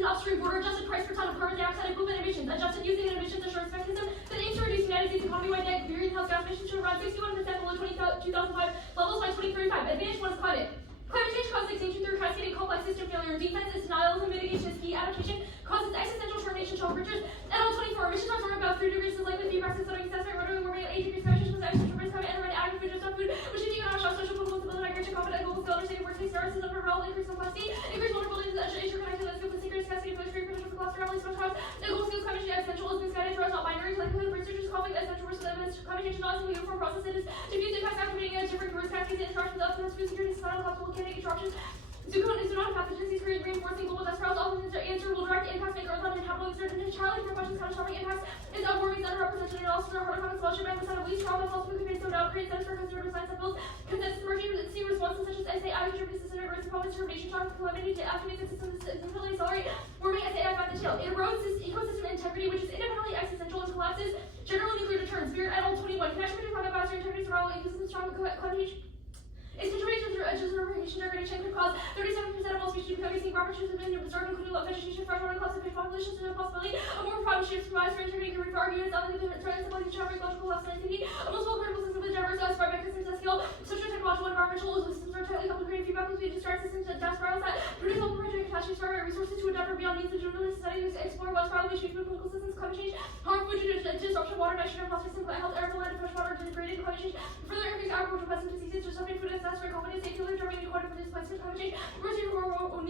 an upstream border adjusted price per ton of carbon dioxide equivalent emissions, adjusted using an emissions assurance mechanism that aims to reduce United States economy-wide net greenhouse gas emissions to around 61% below 2005 levels by 2035. Advantage 1 is climate. Climate change causes extinction through cascading complex system failure. Defense is denial and mitigation is key. Adaptation causes existential termination to temperatures. NL 24 emissions are about 3 degrees is likely to be practiced studying assessment, rotary warming at 8 degrees Celsius with existential risk climate and adequate food just food, which is economic shock, social political stability, migration, conflict, and global scale, understanding worst case scenarios, and overall increase complexity, increase vulnerability to interconnected landscape with security, scarcity, food, free potential for cluster, families, social costs, and global scale climate change existential is misguided for us, not binary, likelihood of researchers, conflict, existential risk evidence, climate change is not a single uniform process, it is diffuse impacts activating at different risk cascades and interactions with us, food security, societal, possible candidate interruptions. Zoonotic pathogens create reinforcing global death spirals. All of these answerable direct impacts make Earth uninhabitable. Exerted entirely from questions catastrophic impacts is warming is underrepresented and also hard economic scholarship and percent of least trauma false food contains no doubt creates centers for conservative science and bills. Consensus emergency responses such as SA agriculture system and risk promise termination shock calamity to activate the system significantly accelerate warming as AFF at the tail. It erodes this ecosystem integrity which is independently existential and collapses general nuclear deterrence. Spirit Idle 21. Connection between climate biology integrity survival ecosystem strong climate change. Its contribution through gentrification degradation could cause 37% of all species to become extinct. Proper shifts have been observed, including vegetation, freshwater, clumps, and fish populations, and the possibility of more proper shifts provides for integrity can refer arguments on the threats of ecological loss and activity. A multiple critical system with diverse spread mechanisms at scale, such as technological and environmental systems are tightly coupled, creating feedback between distress systems and death spirals that produce local project catastrophes for resources to adapt or beyond needs of general society to explore what spiral which between political systems, climate change, harm food disruption, water, nitrogen, phosphorus, and health, air, land, and freshwater, degraded climate change, further increase agricultural pests and diseases, disrupting food and necessary confidence, safety, determining the order for displacement, climate change, emergency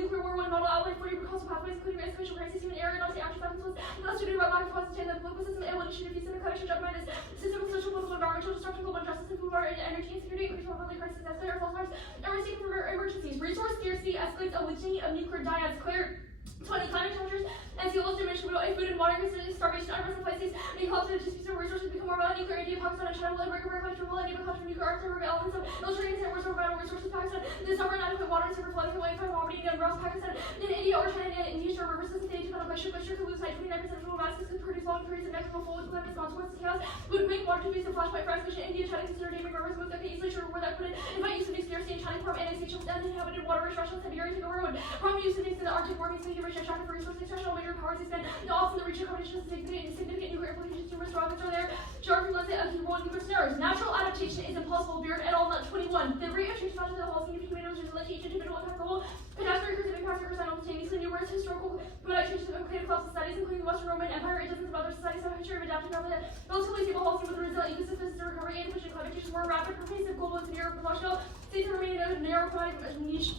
nuclear war, one model outline 40 causal pathways, including escalation crisis, human error, and anti-action factors, less to do about lack of consultation, the political system, and what it should be seen in climate change, undermine this system of social, political, environmental destruction, global injustice, and food, water, and energy insecurity, increase probability crisis, escalate, false alarms, and receive from emergencies. Resource scarcity escalates a litany of nuclear dyads. Clear 20 climate temperatures and sea levels diminish food and water consistency, starvation, unrest places, may cause the disputes of resources become more violent. Nuclear India, Pakistan, and China will break apart country will enable country nuclear arms over elements of illustrating and worse vital resources. Pakistan, the summer inadequate water and super flooding away from poverty and routes. Pakistan, in India or China, and India shore rivers system they depend on glacier could lose 29% of total masses could produce long periods of natural full climate consequences chaos would make water to be a flashpoint for excavation. India, China consider neighboring rivers move that can easily shore where that could invite use of scarcity and China from annexation of uninhabited water restrictions Siberia to over would prompt use of things in the Arctic warming so you reach attractive for resource extraction. Major powers expand often the regional competition significant nuclear implications to restaurants are there. Geography let's say a key role in nuclear scenarios. Natural adaptation is impossible. Beard et al. Not 21. The rate of change found in the whole significant tomatoes is related to each individual impact global. Catastrophe occurs if impacts are simultaneously. Numerous historical climatic changes have created across societies, including the Western Roman Empire and dozens of other societies have a history of adapting rapidly. Relatively stable policy with a resilient ecosystem to recovery and pushing climate change is more rapid, pervasive, global, and severe, proportional. States that remain in a narrow climatic niche.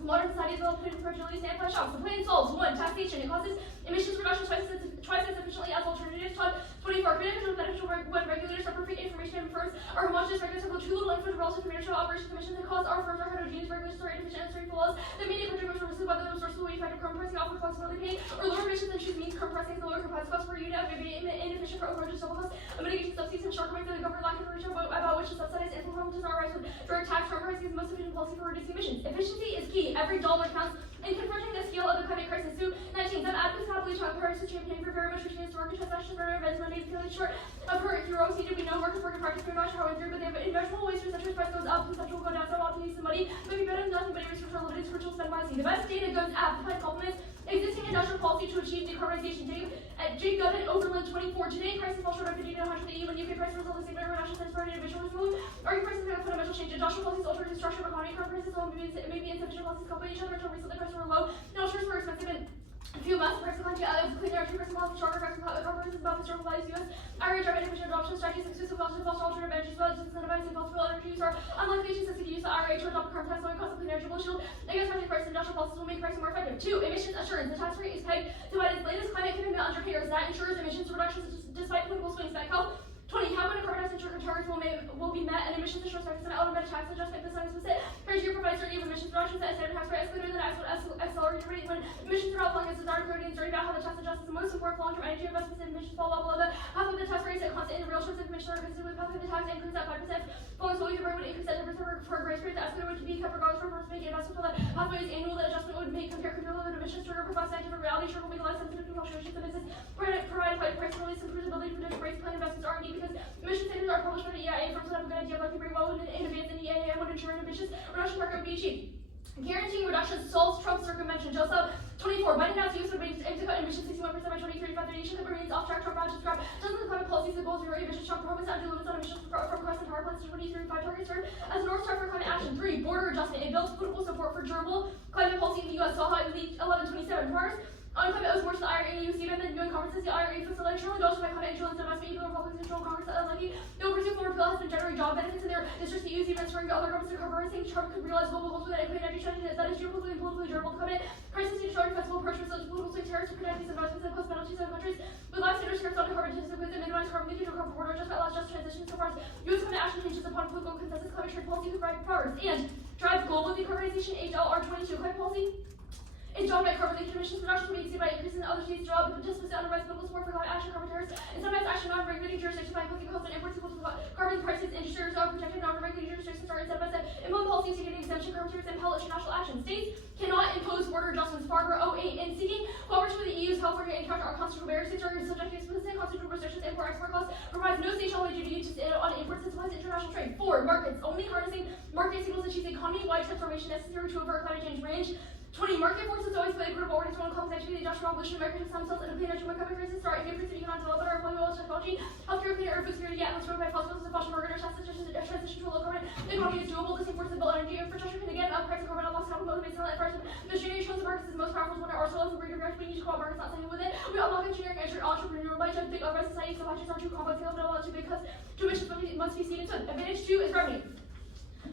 Modern society is developed for fragilities and anti-shocks. The plan solves 1. Taxation. It causes emissions reduction twice as efficiently as alternatives. 24. Beneficial when regulators are perfect information and firms are homogeneous regulators have too little influence relative to financial operations commissions that cause our firms are heterogeneous regulators are inefficient and strengthful laws that mandate particular sources whether those sources will be effective current pricing offer flexibility pay or lower emissions and choose means current pricing is the lower compliance cost per unit of inefficient for approaches double cost of mitigation subsidies and short points that the government lack information about which to subsidize and performance does not rise with direct tax current pricing is the most efficient policy for reducing emissions. Efficiency is key. Every dollar counts. In confronting the scale of the climate crisis, 19. Some advocates happily child parents to champagne for very much routine historical transactions for events when they feel short of her heroes needed. We know work practice very much how through, but they have immeasurable ways for such as price goes up, consumption will go down, so I'll use some money, but be better than nothing but research are limited, spiritual spend wisely. The best data goes up, the complements existing industrial policy to achieve decarbonization. J. Government Overland 24. Today, prices fall short of 50 to 100 EU and UK prices result in the same reduction since prior individual rule. Arguing prices have a fundamental change. Industrial policies alter the structure of economy. Current prices alone may be insufficient policies complement each other until recently prices were low. Now, insurance were expensive and few massive price decline to clean energy prices policy stronger prices governments about historical values US. IRA driving efficient adoption strategies exclusive cost to foster alternative energy as well as incentivizing fossil energy use are unlikely to succeed to use the IRA to adopt current tax lowering cost of clean energy will shield against rising prices. Industrial policies will make pricing more effective. 2. Emissions assurance. The tax rate is pegged to what its latest climate commitment undertakers that ensures emissions reductions despite political swings that help. 20. How many carbon dioxide targets will be met and emissions assurance mechanism automatic tax adjustment the science specific criteria provides certainty of emissions reductions at standard tax rate escalator than accelerated rate when emissions are outflung as desired according to about how the tax adjusts the most important long-term energy investments and emissions fall well below the half of the tax rate at constant in real terms of emissions are considered with half of the tax increase at 5%. Following so the rate would increase at 10% for a grace period. The escalator would be kept regardless from first making investment until the halfway is annual. The adjustment would make compare control of the emissions trigger for cost scientific reality sure will be less sensitive to fluctuations and business provide price release improves ability to predict rates plan investments R&D because emission standards are published by the EIA. Firms would have a good idea of what can bring well in advance in the EIA and would ensure emissions reduction target would be achieved. Guaranteeing reductions solves Trump's circumvention. Joseph 24. Biden announced the U.S. would aim to cut emissions 61% by 2035. The nation that remains off track to just grab dozens of climate policies and goals to reduce emissions. Trump promised to undo limits on emissions from cars and power plants to 2035. Targets serve as a North Star for climate action. 3. Border adjustment. It builds political support for durable climate policy in the U.S. Saw how it leaked 11/27. Mars. On climate, owes more to the IRA and UC than UN conferences. The IRA facilitates external goals by climate insurance investment. Even though Republicans control Congress, unlucky. No pursuit for repeal has been generating job benefits in their districts. The UC transferring to other governments to cover saying Trump could realize global goals with an equity energy strategy that is geopolitically and politically durable. Climate crisis needs to start a flexible approach with such political swing tariffs to protect these investments and post penalties in countries with life standards tariffs on carbon intensive goods and minimize carbon leakage or carbon border adjustment allows just transition so far as U.S. climate action hinges upon political consensus. Climate trade policy could provide progress and drive global decarbonization. HLR22 climate policy. It's job by carbon leakage emissions reduction may be by increasing other states' job participants and otherwise political support for climate action, carbon tariffs, and sometimes action non-regulating jurisdictions by imposing costs on imports equal to carbon prices. Industries are protected non-regulating jurisdictions are incentivized to implement policies to get an exemption carbon tariffs and impel international action. States cannot impose border adjustments. Farber 08 in seeking cooperation with the EU's California encounter our constitutional barriers. States are subject to explicit constitutional restrictions. Import-export costs provides no state shall levy duty on imports and supplies to international trade. 4. Markets. Only harnessing market signals achieves economy-wide transformation necessary to avert climate change. Range. 20. Market forces always play a critical role in one complex activity. The Industrial Revolution, Americans themselves, and the clean energy market crisis start in different economic development or employment technology, healthcare, clean air, food security, yet destroyed by fossil fuels and fossil market or transition to a low carbon economy is doable. The same forces build energy infrastructure can again price of carbon unlocks capital motivates and first machinery shows the markets is most powerful when our arsenal is greater direct. We need to call markets not something with it. We unlock engineering and entrepreneurial might to think of our society supply chains are too complex and too big because too emissions must be seen and took. Advantage 2 is revenue.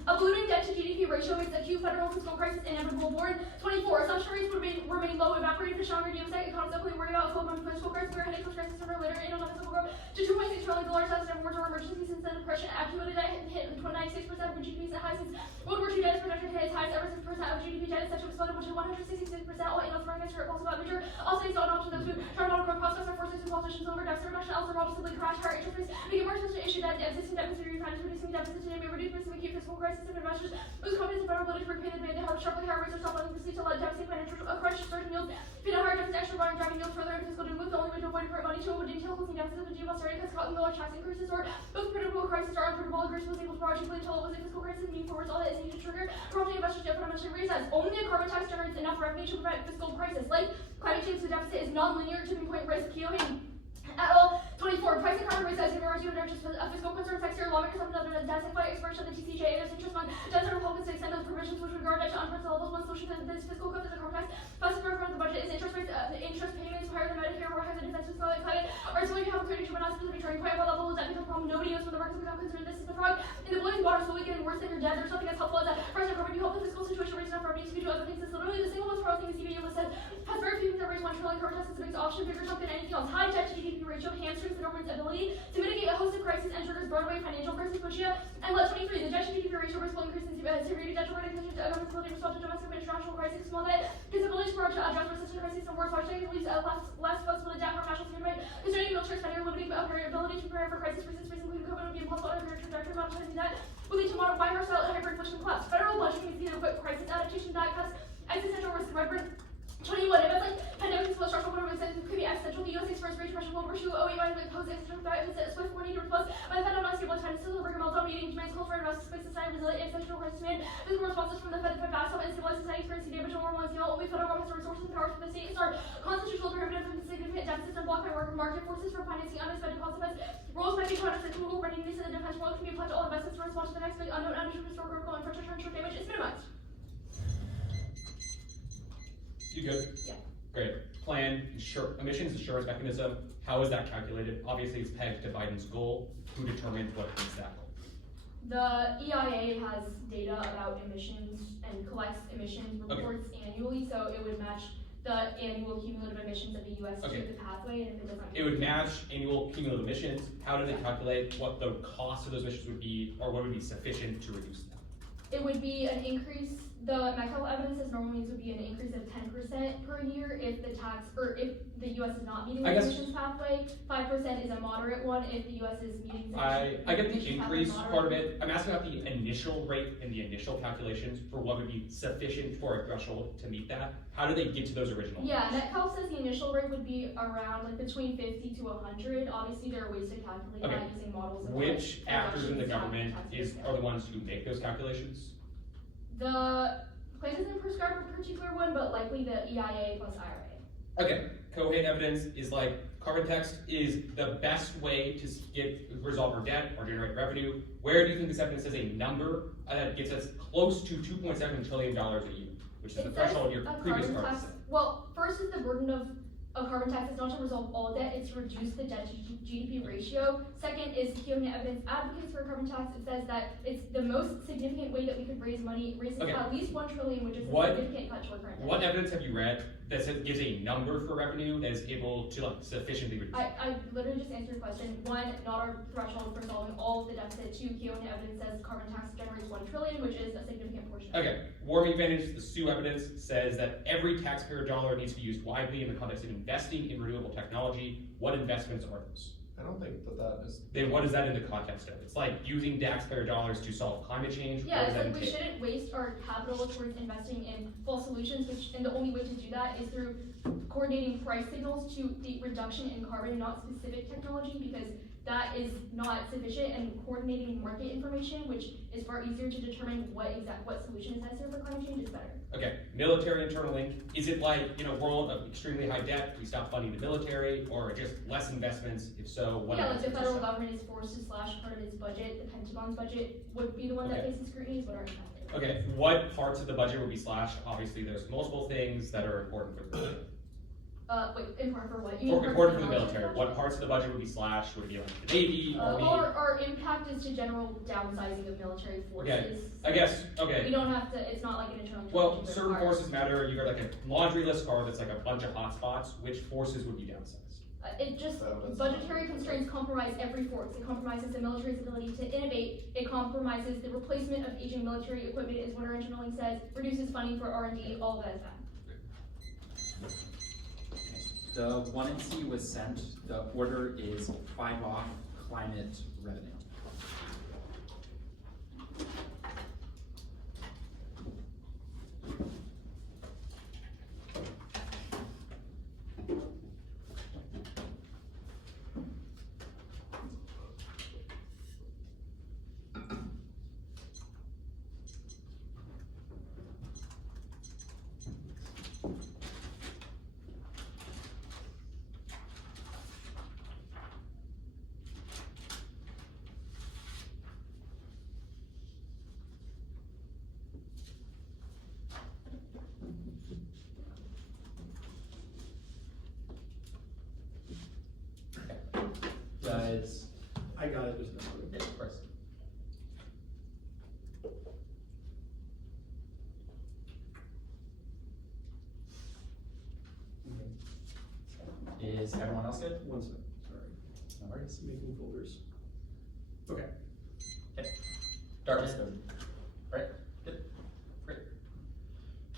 A ballooning debt to GDP ratio makes acute federal fiscal crisis inevitable. Born 24. Assumption rates would remain low, evaporated fish on reduced economically worry about fiscal crisis, where headache crisis sooner or later, annual deficit will grow to $2.6 trillion as an war emergency since the depression. Accumulated debt hit 96% of GDP, the highest since World War II. Debt is projected to hit its highest ever since percent of GDP. Debt is set to explode to 166%. All analysts forecast are also about major. All states don't option those who try to model growth prospects are forcing to politicians over deficit reduction. Also, models simply crash higher interest rates, making more expensive to issue debt. Existing deficit refinance, reducing deficit today may reduce risk of acute fiscal crisis if investors lose confidence in federal ability to repay the demand. They have sharply higher rates of stop lending to let deficit financial crunch surging yields. Feed a higher deficit, extra volume driving yields further into fiscal doom. The only way to avoid current money to avoid detail closing deficits with due austerity cuts, cotton mill, tax increases, or both predictable crises are unpredictable. Aggressive was able to borrow cheaply until it was a fiscal crisis, moving forward all that is needed to trigger prompting investors to financially reassess. Only a carbon tax generates enough revenue to prevent fiscal crisis. Like climate change, the deficit is non-linear. Tipping point risk. Keohane at all. 24. Price and carbon rates as university are just a fiscal concern. Secretary lawmakers have another identified expression of the TCJ and its interest on Democrats and Republicans to extend those provisions which regard debt to unprecedented levels. One solution to this fiscal cut is a carbon tax. Fastest growth from the budget is interest rates. The interest payments higher than Medicare or higher than defense fiscal climate are so you have a clear determined on specific turning point. What level is that become a problem? Nobody knows when the markets become concerned. This is the frog in the boiling water slowly getting worse than you're dead. There's nothing as helpful as that. Price and carbon. You help the fiscal situation raise enough revenue to do other things. It's literally the single most powerful thing the CBO list said. Has very few things that raise 1 trillion. Carbon tax is the biggest option, bigger chunk than anything else. High debt to GDP ratio hamstrings the government's ability to mitigate a host of crises and triggers broadway financial crisis. Pushia and let 23. The debt to GDP ratio risk will increase in severity. Debt to rate attention to government's ability to respond to domestic and international crises. Small debt is ability to address resistant crises and worse. Large debt leaves less flexible to debt from national standpoint. Concerning military spending or limiting ability to prepare for crisis resistance, including COVID, would be impossible on a period trajectory. Monetizing that will lead to modern style and hyperinflation collapse. Federal budget means either put crisis adaptation that cuts existential risk. Redbird 21. Events like pandemics and structural government could be existential. The U.S. first Great Depression, World War II, 08 might have posed existential threat. It was a swift warning to replace by the Fed on unstable time. Still, the rigor meltdown meeting demands call for investors, space society, resilient, existential crisis demand. Physical responses from the Fed fast and stabilized society experiencing damage to normal and scale. Only federal government has the resources and powers for the state. Start constitutional derivative from significant deficits and blocked by market forces for financing unexpected consequences. Roles might be countercyclical. Readiness in the defense world can be applied to all investments to respond to the next big unknown uninsured historical infrastructure and short damage is minimized. You good? Yeah. Great. Plan, emissions assurance mechanism. How is that calculated? Obviously, it's pegged to Biden's goal. Who determines what meets that goal? The EIA has data about emissions and collects emissions reports annually, so it would match the annual cumulative emissions of the U.S. to the pathway, and if it doesn't. It would match annual cumulative emissions. How do they calculate what the cost of those emissions would be, or what would be sufficient to reduce them? It would be an increase. The medical evidence says normally it would be an increase of 10% per year if the tax, or if the U.S. is not meeting the emissions pathway. 5% is a moderate one if the U.S. is meeting the I get the increase part of it. I'm asking about the initial rate and the initial calculations for what would be sufficient for a threshold to meet that. How do they get to those original numbers? Metcalf says the initial rate would be around like between 50 to 100. Obviously, there are ways to calculate that using models. Which actors in the government are the ones who make those calculations? The Claims doesn't prescribe a particular one, but likely the EIA plus IRA. Okay, Cohen evidence is like carbon text is the best way to resolve our debt or generate revenue. Where do you think this evidence has a number that gets us close to $2.7 trillion a year, which is the threshold in your previous carbon text? Well, first is the burden of a carbon tax. It's not to resolve all debt, it's to reduce the debt to GDP ratio. Second is Keohane evidence advocates for a carbon tax. It says that it's the most significant way that we could raise money, raises at least $1 trillion, which is a significant cut to our current debt. What evidence have you read that gives a number for revenue that is able to sufficiently reduce? I literally just answered your question. One, not our threshold for solving all of the deficit. Two, Keohane evidence says carbon tax generates $1 trillion, which is a significant portion. Okay, warming advantage, the Sioux evidence says that every taxpayer dollar needs to be used widely in the context of investing in renewable technology. What investments are those? I don't think that is. Then what is that in the context of? It's like using taxpayer dollars to solve climate change. Yeah, it's like we shouldn't waste our capital towards investing in false solutions, and the only way to do that is through coordinating price signals to the reduction in carbon, not specific technology, because that is not sufficient, and coordinating market information, which is far easier to determine what solution is necessary for climate change, is better. Okay, military internal link. Is it like, in a world of extremely high debt, we stop funding the military, or just less investments? If so, what? Yeah, like the federal government is forced to slash part of its budget. The Pentagon's budget would be the one that faces scrutiny, is what our impact is. Okay, what parts of the budget would be slashed? Obviously, there's multiple things that are important for the budget. Wait, important for what? Important for the military. What parts of the budget would be slashed? Would it be like the Navy, Army? Our impact is to general downsizing of military forces. Okay, I guess, okay. We don't have to, it's not like an internal. Well, certain forces matter. You got like a laundry list card that's like a bunch of hotspots. Which forces would be downsized? It just, budgetary constraints compromise every force. It compromises the military's ability to innovate. It compromises the replacement of aging military equipment, is what our internal link says, reduces funding for R&D, all of that is bad. The 1NC was sent. The order is 5 off climate revenue. Does I got it, just a minute. yeah, of course. Is everyone else good? One second, sorry. No worries. Making folders. Okay. Okay. Dartmouth. Right. Good. Great.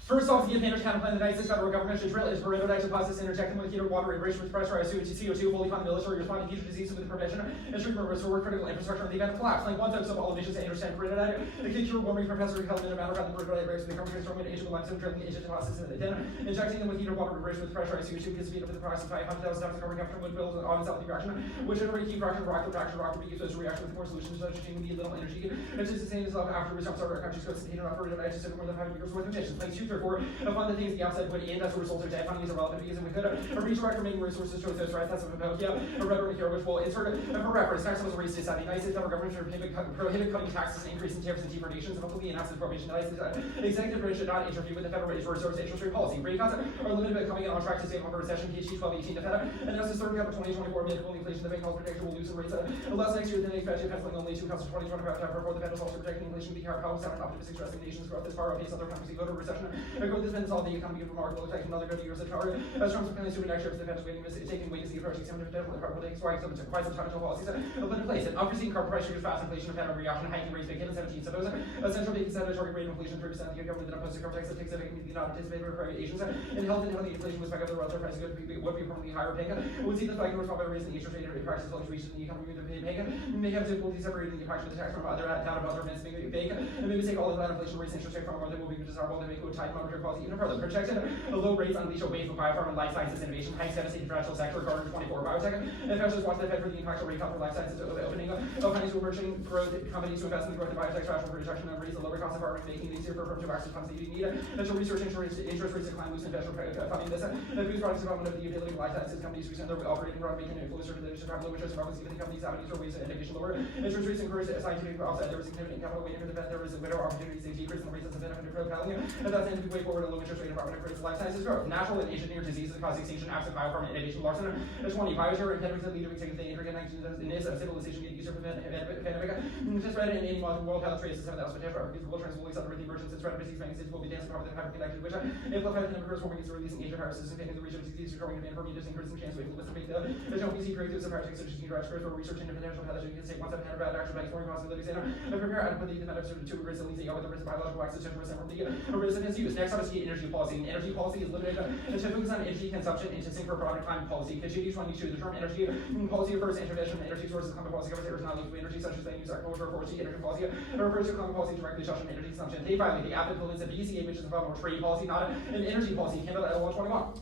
First off, the advantage counterplan the United States federal government should drill is for to process interjecting with heater water radiation with pressurized CO2 fully fund the military responding to future diseases with the prevention and treatment restore critical infrastructure in the event of collapse. Like one type of all emissions and understand created the cure warming professor held in a matter of the vertebrate breaks with the country from Asia the lines of drilling agent process in the den, injecting them with heater water radiation with pressurized CO2 gives speed up to the price of 500,000 times the carbon capture would build on its reaction, which generate heat fraction rock to be used as a reaction with more solutions such as with little energy and to sustain itself after we stop our country's goods container operated at just more than 5 years worth of emissions. Place 2 3 4 upon the things the outside would end as a result of debt funding is irrelevant because if we could redirect remaining resources towards those rights, that's a Pinocchio, a rhetoric here which will insert for reference. Next was racist that the United States federal government should prohibit cutting taxes, increasing tariffs and deportations, and hopefully enact this prohibition. The executive branch should not interfere with the federal rate for resource interest rate policy. Rate cuts are limited by coming in on track to stay on recession, PHG 1218 to Fed, and as the third cut of 2024 mid-full inflation, the bank health protection will lose in rates less next year than expected, penciling only 2 cuts of 2025 time before the Fed is also protecting inflation to be how sound optimistic stressing nations growth this far outpace other countries go to recession. Growth has been solved the economy of remarkable effect another good years of target. As Trump's planning to next year, the Fed is taking wait to see approaching 7% will take quite some time until policies have put in place. And unforeseen carbon price triggers fast inflation, Fed reaction, hiking rates begin in 17. So those a central bank set a target rate of inflation 3%. The government that opposed to carbon tax that takes effect immediately not anticipated for private Asians. And held in the inflation was back up the relative price would be permanently higher paying. We would see the spike in response by raising the interest rate and prices fluctuations in the economy with the paying. We may have difficulty separating the impact of the tax from other events being big. And maybe take all of that inflation rates interest rate from where they will be desirable to make it tie slide monetary policy even further. Projected low rates unleash a wave of biopharma and life sciences innovation, hikes devastating financial sector, Gartner 24 biotech. Investors watch the Fed for the impactful rate cut for life sciences opening up, opening to emerging growth companies to invest in the growth of biotech, rational projection and raise the lower cost of farming, making it easier for firms to access funds that you need. Financial research interest rates decline, loosen investor funding this. The boost products development of the utility of life sciences companies to extend their operating run, making it influence or to have low interest profits, giving companies avenues or ways to innovation lower. Interest rates encourage scientific offset. There is significant capital waiting for the Fed. There is a window opportunities to decrease in the rates of the benefit of propelling. And that's the way forward. A low interest rate environment creates life sciences growth. Natural and engineered diseases cause extinction, absent biopharma innovation large center. There's 20 bioterror and pandemics that lead to extinction. The interconnectedness of civilization get user pandemic. Just read it in any modern world health traces 7,000 potential reproducible trends will accelerate the emergence and spread of disease magazines will be dancing over the hyperconnected, which amplified the number of forming is releasing agent viruses and the region of disease growing demand for mutation increasing chance to make the PC breakthroughs of parasites such as gene drive for research into potential pathogens can take one step ahead about action by exploring possibilities and prepare adequately the methods to resiliency with the risk of biological access to from the risk of use. Next up is energy policy. And energy policy is limited to focus on energy consumption and to sync for product climate policy. Continues 22. The term energy policy refers to intervention energy sources. Climate policy covers areas not linked to energy such as land use, agriculture, forestry, energy policy. It refers to climate policy directly touching energy consumption. They violate the AFF includes a BCA, which is about trade policy, not an energy policy. Came out at 121.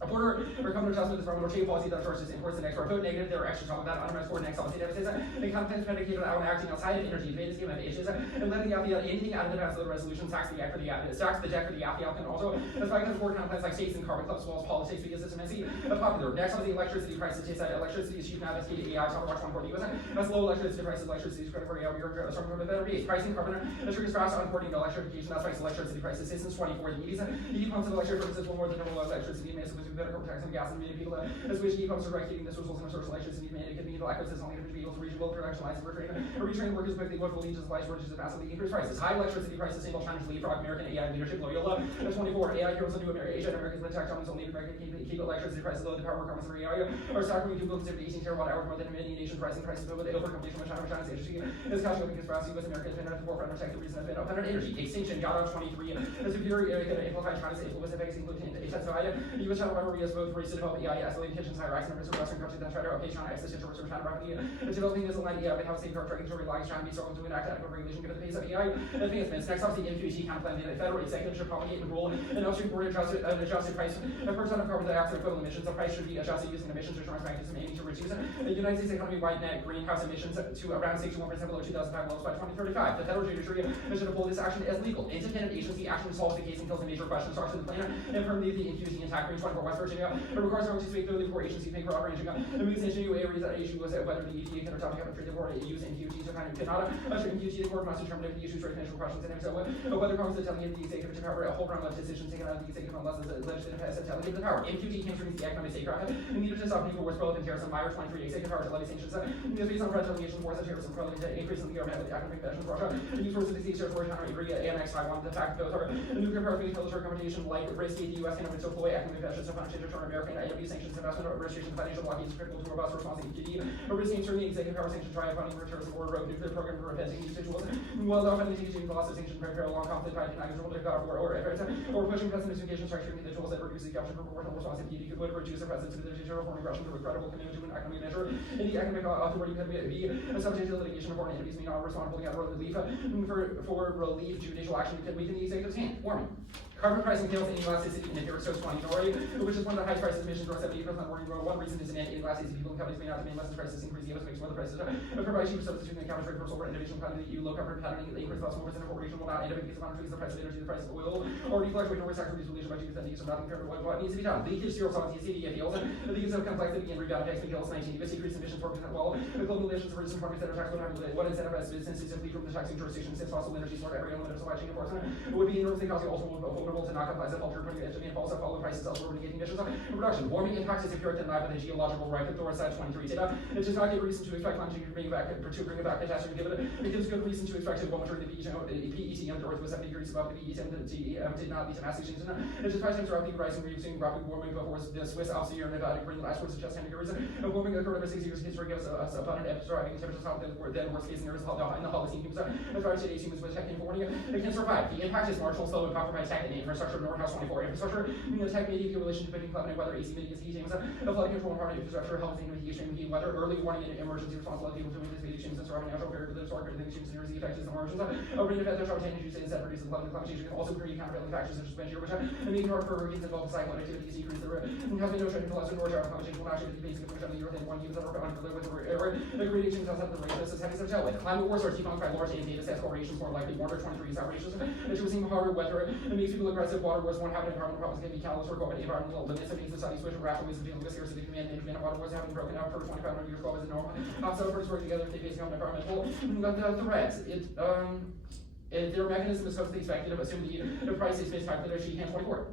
A border or counter adjustment is from trade policy that charges imports and export. Vote negative, there are extra talk about unrest for next policy deficits. The content predicated on acting outside of energy, made a scheme of issues, and letting out anything out of the advance of the resolution, tax the deck for the stacks the deck for the applicant. Also, that's why I can afford plans like states and carbon clubs, walls, politics, because it's immensely popular. Next on the electricity prices, they said electricity is cheap now, that's AI, talk about 140 US. That's low electricity prices, electricity is credit for you're starting from a better base. Pricing carbon, the triggers fast on importing electrification, that's why electricity prices since 24 the 80s. The heat pumps and electric purposes will more than normal electricity demand, so we better tax on gas. Many people as which heat pumps are regulating this results in a source of electricity demand. It could mean lack of access only to be able to reach production lines for retraining workers quickly, what will lead to supply shortages and massively increased prices. High electricity prices, single challenge leapfrog American AI leadership, Loyola. 24. AI heroes will do Asian Americans, but tech companies only American keep electricity prices low. The power requirements for AI are staggering to consider 18 terawatt hours more than many nations prices, but with the overcompetition with China's energy is catching up because perhaps US America has been at the forefront of tech. The reason has been open energy extinction. Yada 23. The superior area can amplify China's influence effects, including intensified US China rivalry as both race to develop AI, escalating tensions, higher acts numbers of Western countries that try to outpace China, existential risks of China rapidly. Developing this aligned AI, but how safeguard regulatory lags China be struggling to enact adequate regulation given the pace of AI advancements. Next up, the NQT counterplan. The federal executive should promulgate and rule an upstream board adjusted price per ton of carbon dioxide equivalent emissions. The price should be adjusted using emissions assurance mechanism aiming to reduce the United States economy-wide net greenhouse emissions to around 61% below 2005 levels by 2035. The federal judiciary should uphold this action as legal. Independent agency action resolves the case and kills the major questions, starts with the plan, and permanently the NQT intact. Green 24 West Virginia. It requires Congress to speak clearly before agencies make broad ranging. The moves issue areas that issue was whether the EPA can adopt a treaty board use NQT to kind of cannot usher NQT the court must determine if the issues raise financial questions and if so whether Congress is delegated the executive to power a whole round of decisions taken out of the executive unless the legislative has delegated the power. NQT hamstrings the economic safeguard and needed to stop people worse relevant terrorism. Meyer 23 executive power to levy sanctions. Is based on French delegation wars and terrorism relevant to increase in the government with the economic measures of Russia. The use forces of the territory China agree annex Taiwan. The fact those are the nuclear power military competition like risky the US can have its employ economic measures to punish return American IW sanctions investment or restriction financial blockades critical to robust response to EQD. A risky certainly executive power sanctions try funding for terrorism or rogue nuclear program for preventing individuals. While often engaging the loss of sanctions prepare long conflict by denying control to God or pushing president communication structure individuals that reduce the option for proportional response to EQD could reduce the presence of the digital foreign aggression through a credible commitment to an economic measure. In the economic authority can be subject to litigation of foreign enemies being not responsible for relief for relief judicial action within the executive's hand. Warning. Carbon pricing fails inelasticity in empiric source 20 story, which is one of the highest prices of emissions growth 78% warning growth. One reason is an inelasticity. People and companies may not demand less prices increase the US makes more the prices provide cheaper substituting the counter trade for solar innovation plan of the EU low carbon patterning the increase loss more than region will not end up because of increase the price of energy, the price of oil, or defluctuate or sacrifice relation by 2% the use of nothing compared to what needs to be done. Leakage zero solves the CDA deals, the use of complexity and rebound effects kills 19 US decrease emissions 4% well. The global emissions have risen 40% of tax what incentivizes businesses to flee from the taxing jurisdiction since fossil energy sort every element of supply chain enforcement would be enormously costly also vulnerable to not comply with putting the and also follow prices elsewhere mitigating emissions production. Warming impacts is appear to deny by the geological record. Thor side 23 data. It does not give reason to expect climate change to bring it back catastrophe. It gives good reason to expect it monitoring the PET on the Earth was 70 degrees above the PET did not lead to mass extinction. It just prices rapidly rising, reducing rapid warming before the Swiss Alps here in Nevada bring the last words to just 10 degrees. Warming occurred over 6 years history gives us abundant episodes driving temperatures hot than worst case scenarios in the Holocene humans. As far as today's humans with tech and warning, it can survive. The impact is marginal, slow, and powered by tech and infrastructure, North House 24, infrastructure, tech media accumulation, depending climate, weather, AC mitigates heat teams, flood control, environment infrastructure, health and heat extreme heat, weather, early warning and emergency response, allowing people to anticipate extremes and surrounding natural barrier to the historic and extremes and energy effects and emergencies, overrated effect of short energy and set reduces climate change, can also create countervailing factors such as wind shear, which and making hard for hurricanes involved in cyclone activities, decrease the has been noted to lesser north shower climate change will not change the basic of the Earth in one unit under the creating changes outside of the range of heavy such tailwind. Climate wars are debunked by large and data sets correlations more likely 1 or 23 is outrageous. It will seem harder weather and makes people aggressive. Water wars won't happen. Environmental problems can be catalysts for global environmental limits and makes society switch from rational ways of dealing with scarcity to command management. Water wars having broken out for 2,500 years ago as a norm. So first work together if they face environmental threats. Their mechanism is totally speculative, assuming the price is miscalculated. She can 24.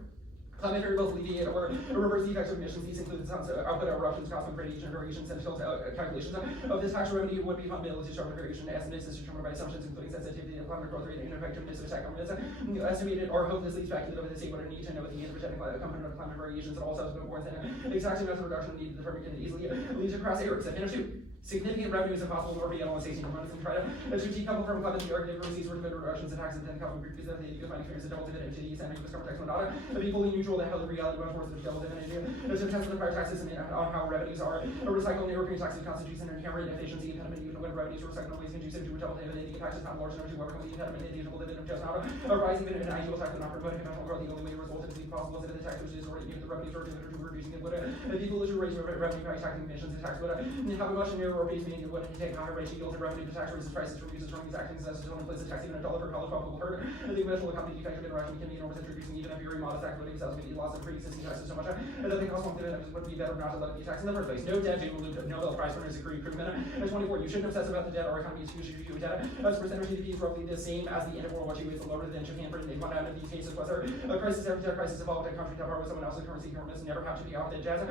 Climate variables alleviate or reverse the effects of emissions. These include the output eruptions, cosmic radiation variations, and calculations of this tax revenue would be fundamental to determine variation estimates is determined by assumptions including sensitivity to climate growth rate and effectiveness of attack governments. Estimated or hopelessly speculative of the state would need to know the anthropogenic component of climate variations and all subsequent warrants and exact amounts of reduction needed to determine can easily lead to crass errors. At two. Significant revenue is impossible to be on 16 components and try to decouple from climate the argument receives or dividend reductions and taxes and couple because of the economic experience and double dividend to the and discover tax not to be fully neutral to how the reality of towards the double dividend to test the prior taxes and on how revenues are recycled and European taxes constitutes an inherent inefficiency impediment even when revenues are recycled ways conducive to a double dividend taxes not large enough to overcome the impediment the double dividend just not a rising even an annual tax would not promote conventional growth. The only way to result is possible is if the tax which is already given the revenues are to reducing it would if people to raise revenue by taxing emissions the tax would have a much narrower base meaning it would take higher rates yield and revenue to tax raises prices reduces from these acting as to place the tax even $1 per college profit will hurt. The eventual accompanying effective interaction can be enormous introducing even a very modest activity as the loss of pre-existing taxes so much that the cost of dividends would be better not to let it be taxed in the first place. No debt due will Nobel Prize winners agree improvement. At 24, you shouldn't obsess about the debt. Our economy is huge debt. As percent of GDP is roughly the same as the end of World War II. It's lower than Japan, Britain. They found out in these cases was a crisis after debt crisis evolved. A country to borrow with someone else's currency. Governments never have to be out of the debt.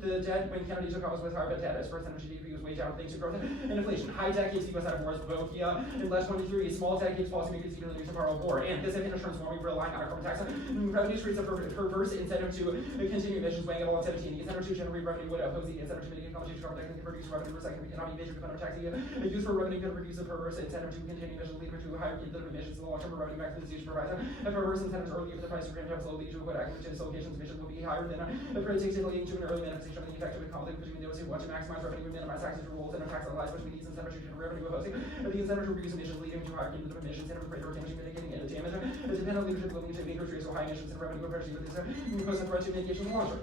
The debt when Kennedy took office was higher, but debt as percent of GDP was way down thanks to growth and inflation. High debt keeps the US out of wars. Bokia in less 23. Small debt keeps policymakers even the news of power of war. And this event is transforming for relying on a carbon tax. Revenue streets a perverse incentive to continue emissions weighing at all at 17. The incentive to generate revenue would oppose the incentive to mitigate competition carbon tax and produce revenue recycling cannot be measured dependent on tax. The use for revenue could reduce the perverse incentive to continue emissions leading to higher cumulative emissions in the long term revenue maximization provides. The perverse incentives early for the price of gram have slowly to avoid active locations emissions will be higher than the price takes leading to an early manifestation of the effective conflict between those who want to maximize revenue and minimize taxes rules and tax allies which means incentives to generate revenue opposing the incentive to reduce emissions leading to higher cumulative emissions and greater damage mitigating and damage. The dependent leadership willing to increase so high emissions and revenue compared to this pose a threat to mitigation in the long term.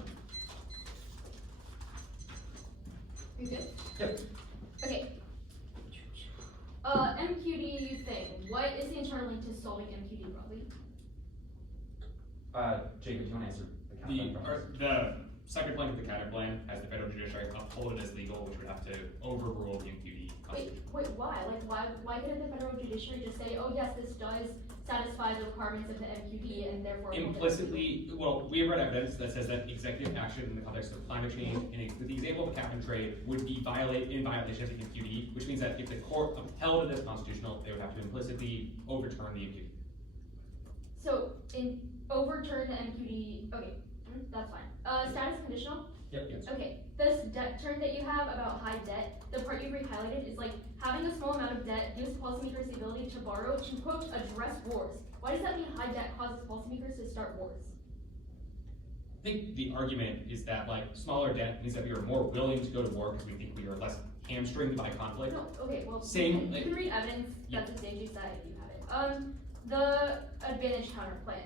You good? Yep. Okay. MQD thing. What is the internal link to solving MQD broadly? Jacob, do you want to answer the counterplan? The second plank of the counterplan has the federal judiciary uphold it as legal, which would have to overrule the MQD constitution. Wait, why? Like, why couldn't the federal judiciary just say, oh yes, this does satisfy the requirements of the MQD, and therefore implicitly, well, we have read evidence that says that executive action in the context of climate change, and the example of cap and trade, would be in violation of the MQD, which means that if the court upheld it as constitutional, they would have to implicitly overturn the MQD. So, overturn the MQD, okay, that's fine. Status conditional? Yep. Yes. Okay, this debt term that you have about high debt, the part you've highlighted is like having a small amount of debt gives policymakers the ability to borrow to, quote, address wars. Why does that mean high debt causes policymakers to start wars? I think the argument is that like smaller debt means that we are more willing to go to war because we think we are less hamstringed by conflict. No, okay, well, Same, you can read evidence that's the stage side if you have it. The advantage counterplan.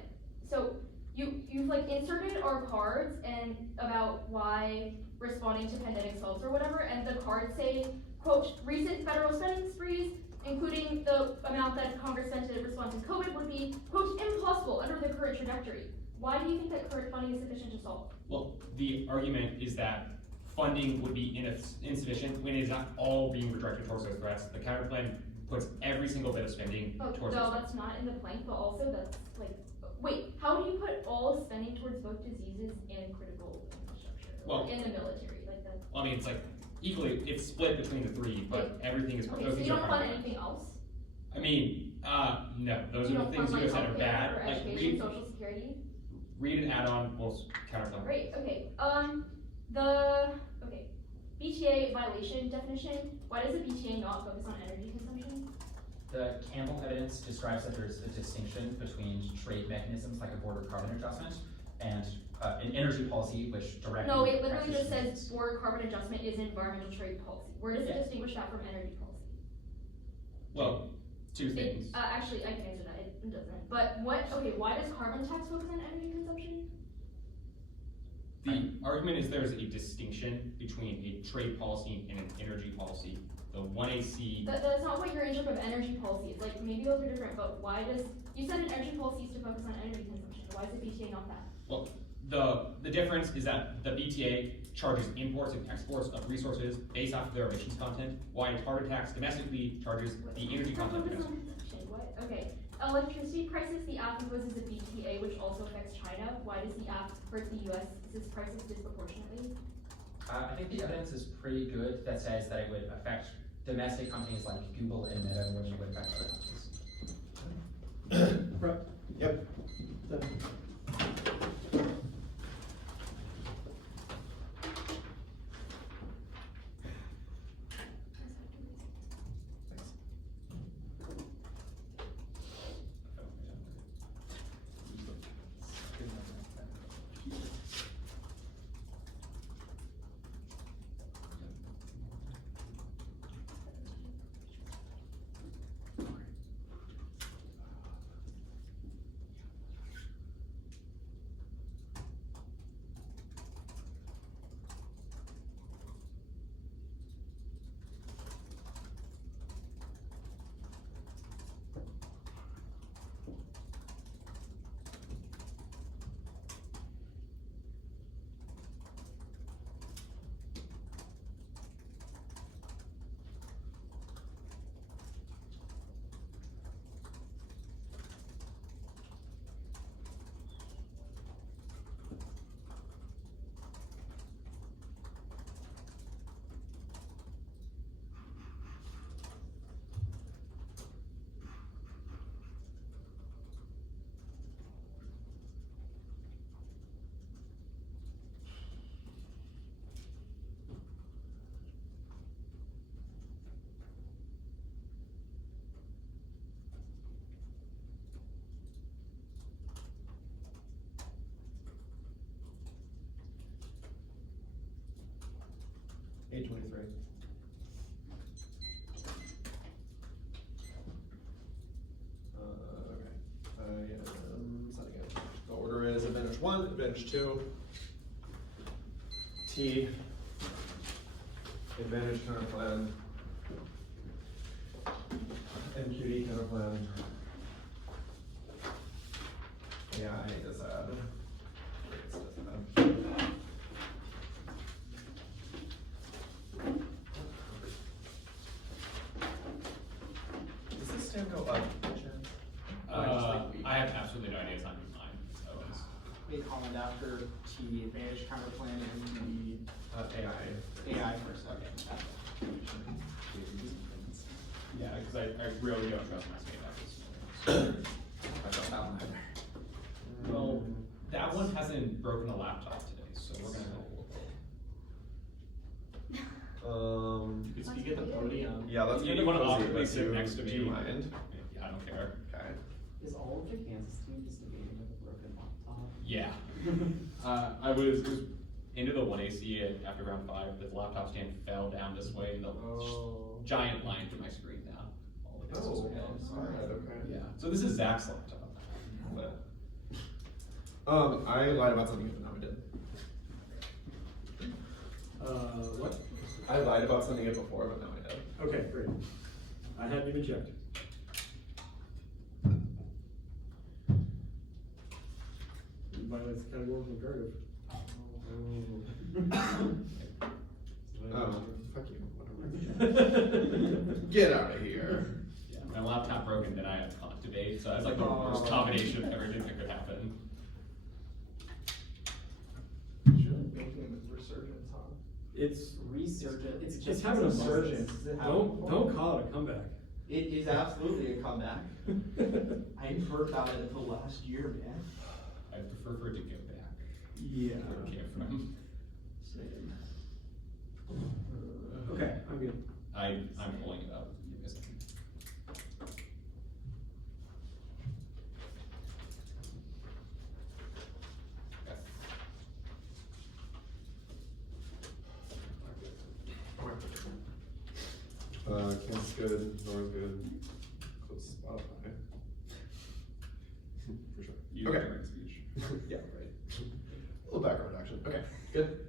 So you've like inserted our cards and about why responding to pandemic solves or whatever, and the cards say, quote, recent federal spending sprees, including the amount that Congress spent to respond to COVID would be, quote, impossible under the current trajectory. Why do you think that current funding is sufficient to solve? Well, the argument is that funding would be insufficient when it is not all being redirected towards those threats. The counterplan puts every single bit of spending towards no, those that's not in the plank, but also that's like, wait, how do you put all spending towards both diseases and critical infrastructure? Well, in the military, like that. Well, I mean, it's like equally, it's split between the three, but everything is. Okay, those so things you are don't part fund of it. anything else? I mean, no, those You are don't the things fund you have said are healthcare bad. or Like education, social security? read an add-on, well, counterplan. Great, okay. BTA violation definition. Why does the BTA not focus on energy consumption? The Campbell evidence describes that there's a distinction between trade mechanisms like a border carbon adjustment and an energy policy which directly. No, it literally just practices- says border carbon adjustment is environmental trade policy. Where does it Yeah. distinguish that from energy policy? Well, two things. Actually, I can answer that, it doesn't. But why does carbon tax focus on energy consumption? The argument is there's a distinction between a trade policy and an energy policy. The 1AC, That's not what your intro of energy policy is, like, maybe those are different, but why does, you said an energy policy is to focus on energy consumption, why is the BTA not that? well, the difference is that the BTA charges imports and exports of resources based off of their emissions content, while a carbon tax domestically charges the energy Not content. focus on consumption, what? Okay, electricity prices, the AFF imposes a BTA, which also affects China, why does the AFF hurt the US's prices disproportionately? I think the evidence is pretty good that says that it would affect domestic companies like Google and Meta more than it would affect other companies. Right. Yep. Done. Page 23. Okay. I am setting it. The order is advantage 1, advantage 2, T, advantage counterplan, MQD counterplan, AI is add. Does this stand go up? I have absolutely no idea, it's not in mine, so it's. They call it after T, advantage counterplan, and AI. the AI for a second. Yeah, because I really don't trust my state I don't have one either. Well, that one hasn't broken a laptop today, so we're gonna go. Um, You could speak at the podium. yeah, let's You get wanna cozy, awkwardly but sit do- next to do you me? mind? Yeah, I don't care. Okay. Is all of the Kansas team just debating with a broken laptop? Yeah. I was into the 1AC after round 5, the laptop stand fell down this way, and the Oh. giant line through my screen now. All the pixels are gone. Alright, okay. Yeah, so this is Zach's laptop. But, I lied about something, but now I did. What? I lied about something it before, but now I did. Okay, great. I hadn't even checked. It violates the categorical imperative. Oh, fuck you, whatever. Get out of here. Yeah, my laptop broke and then I had to debate, so that's like the worst combination of everything that could happen. Should making a resurgence, huh? It's, Resurgent, it's it's just having a resurgence. resurgence. Don't call it a comeback. It is absolutely a comeback. I hadn't heard about it until last year, man. I prefer for it to go back. Yeah. Where it came from. Same. Okay, I'm good. I'm pulling it up. Give me a second. Dartmouth's good, Nor's good. Close to Spotify. For sure. You Okay. during speech. Yeah, right. A little background action. Okay, good.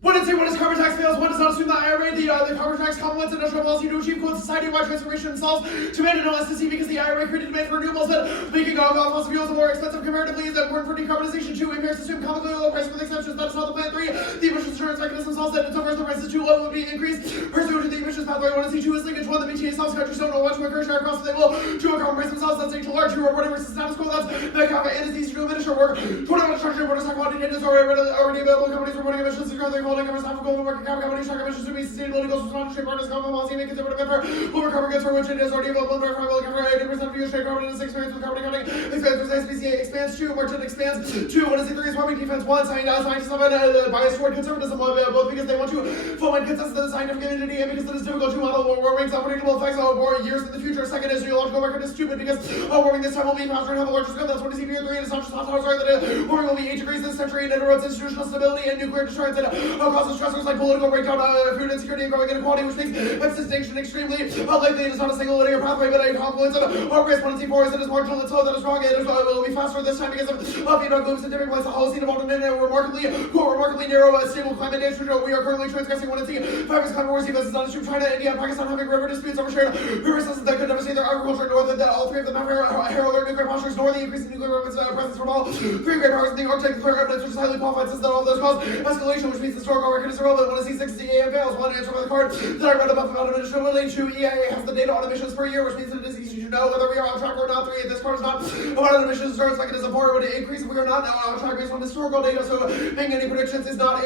What did say when his carbon tax fails, one does not assume the IRA, the carbon tax complements industrial policy to achieve quote society-wide transformation themselves to mandate no SSC because the IRA created demand for renewables, but making fossil fuels more expensive comparatively is important for decarbonization. 2, impairs assume comically low price with exceptions. That is not the plan. 3, the emissions insurance mechanism solves that insofar as the price is too low, it would be increased. Pursuant to the emissions pathway, 1 and C2 is linkage 1. The BTA solves countries don't know what to occur share across the table. 2, a carbon price themselves, that's H large. 2, reporting versus status quo, that's the CAFA and is easy to administer work. 21, structure, what is high quantity data, already available companies reporting emissions, currently holding covers half of global market cap, companies track emissions to meet sustainability goals, respond to trade partners, government policy, make conservative effort, over carbon goods for which it is already available, and verifiable, cover 80% of US trade carbon in this experience with carbon accounting, expands with SPCA, expands 2, merchant expands 2, what is it 3 is farming defense 1, scientists have bias toward conservatism, both because they want to foment consensus of the scientific community and because it is difficult to model warming's unpredictable effects over years in the future. Second is geological record is stupid because warming this time will be faster and have a larger scale. That's what is CP3, and it's not just hot towers, that warming will be 8 degrees this century and it erodes institutional stability and nuclear deterrence and causes stressors like political breakdown, food insecurity, and growing inequality, which makes its distinction extremely likely. It is not a single linear pathway, but a confluence of risk 1 and C4 is it is marginal and slow, that is wrong. It will be faster this time because of feedback loops and tipping points. The Holocene involved in a remarkably narrow, stable climate damage. We are currently transgressing 1 and C. 5 is climate wars. This is not a China, India, and Pakistan having river disputes over shared river systems that could devastate their agriculture. Nor that all 3 of them have herald their nuclear postures, nor the increase in nuclear weapons presence from all 3 great powers in the Arctic. Clear evidence, which is highly qualified, says that all of those cause escalation, which means the historical record is irrelevant. 1 and C6 is the EAM fails. 1 answer by the card that I read about additionally. 2 EIA has the data on emissions per year, which means that it is easy to know whether we are on track or not. 3 this card is not about an emissions insurance mechanism. 4 would increase if we are not on track based on historical data. So making any predictions is not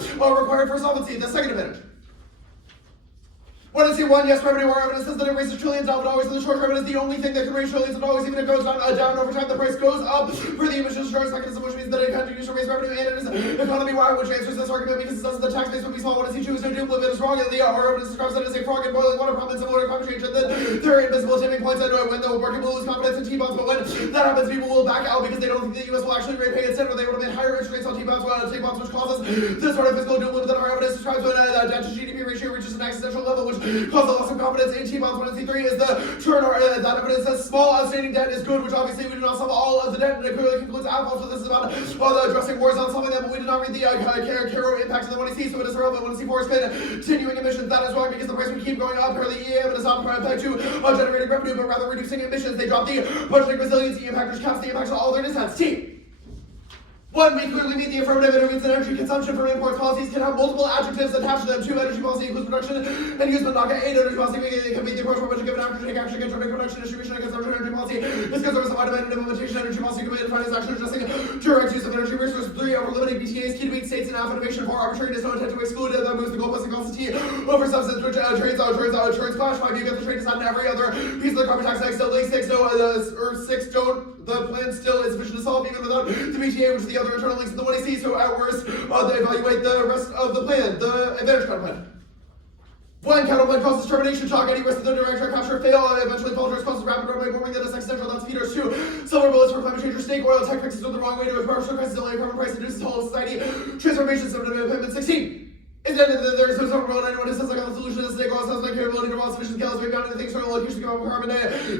required for solvency. The second advantage. 1 and C1, yes, revenue or evidence says that it raises trillions of dollars in the short term. It is the only thing that can raise trillions of dollars, even if it goes down over time. The price goes up for the emissions insurance mechanism, which means that it continues to raise revenue, and it is economy-wide, which answers this argument because it says that the tax base would be small. 1 and C2 is no duplicate, it is wrong, and the evidence describes that as a frog in boiling water problem and similar to climate change, and then there are invisible tipping points, and when the market will lose confidence in T-bonds, but when that happens, people will back out because they don't think the U.S. will actually repay instead, but they would have been higher interest rates on T-bonds, which causes this sort of fiscal doom that our evidence describes when debt to GDP ratio reaches an existential level, which causes a loss of confidence in T-bonds. 1 and C3 is the turn, that evidence says small outstanding debt is good, which obviously we do not solve all of the debt, and it clearly concludes AFF, so this is about addressing wars on solving them, but we did not read the Caro impacts of the 1 and C, so it is irrelevant. 1 and C4 is continuing emissions. That is wrong because the price would keep going up per the EAM, and it's not pegged to generating revenue, but rather reducing emissions. They drop the budgeting resiliency impact, which caps the impacts of all their dissents. T. 1, we clearly meet the affirmative. It means that energy consumption from import policies can have multiple adjectives attached to them. 2, energy policy includes production and use, but not 8, energy policy can meet the approach from which a given action take action against production, distribution, and consumption. Energy policy is concerned with supply, demand, and implementation. Energy policy can be defined as action addressing direct use of energy resources. 3, over limiting BTAs, key to meet states and AFF innovation. 4, arbitrariness, no intent to exclude that moves the goalpost and costs T over substance, which trades clash. 5, you get the trade is not in every other piece of the carbon tax. Still, 6, or 6 don't. The plan still is sufficient to solve even without the BTA, which is the other internal links in the 1 AC. So at worst, they evaluate the rest of the plan. The advantage counterplan. 1, counterplan causes termination shock. Any risk that the direct capture fail eventually falters, causes rapid runaway warming that is existential. That's feeders. 2, silver bullets for climate change or snake oil. Tech fixes with the wrong way to approach the crisis. Only carbon price reduces whole society. Transformation system commitment. 16. Is that there is no silver bullet? Anyone who says like the solution is snake oil sounds like capability to roll sufficient scales. We've found anything certain location to come up with carbon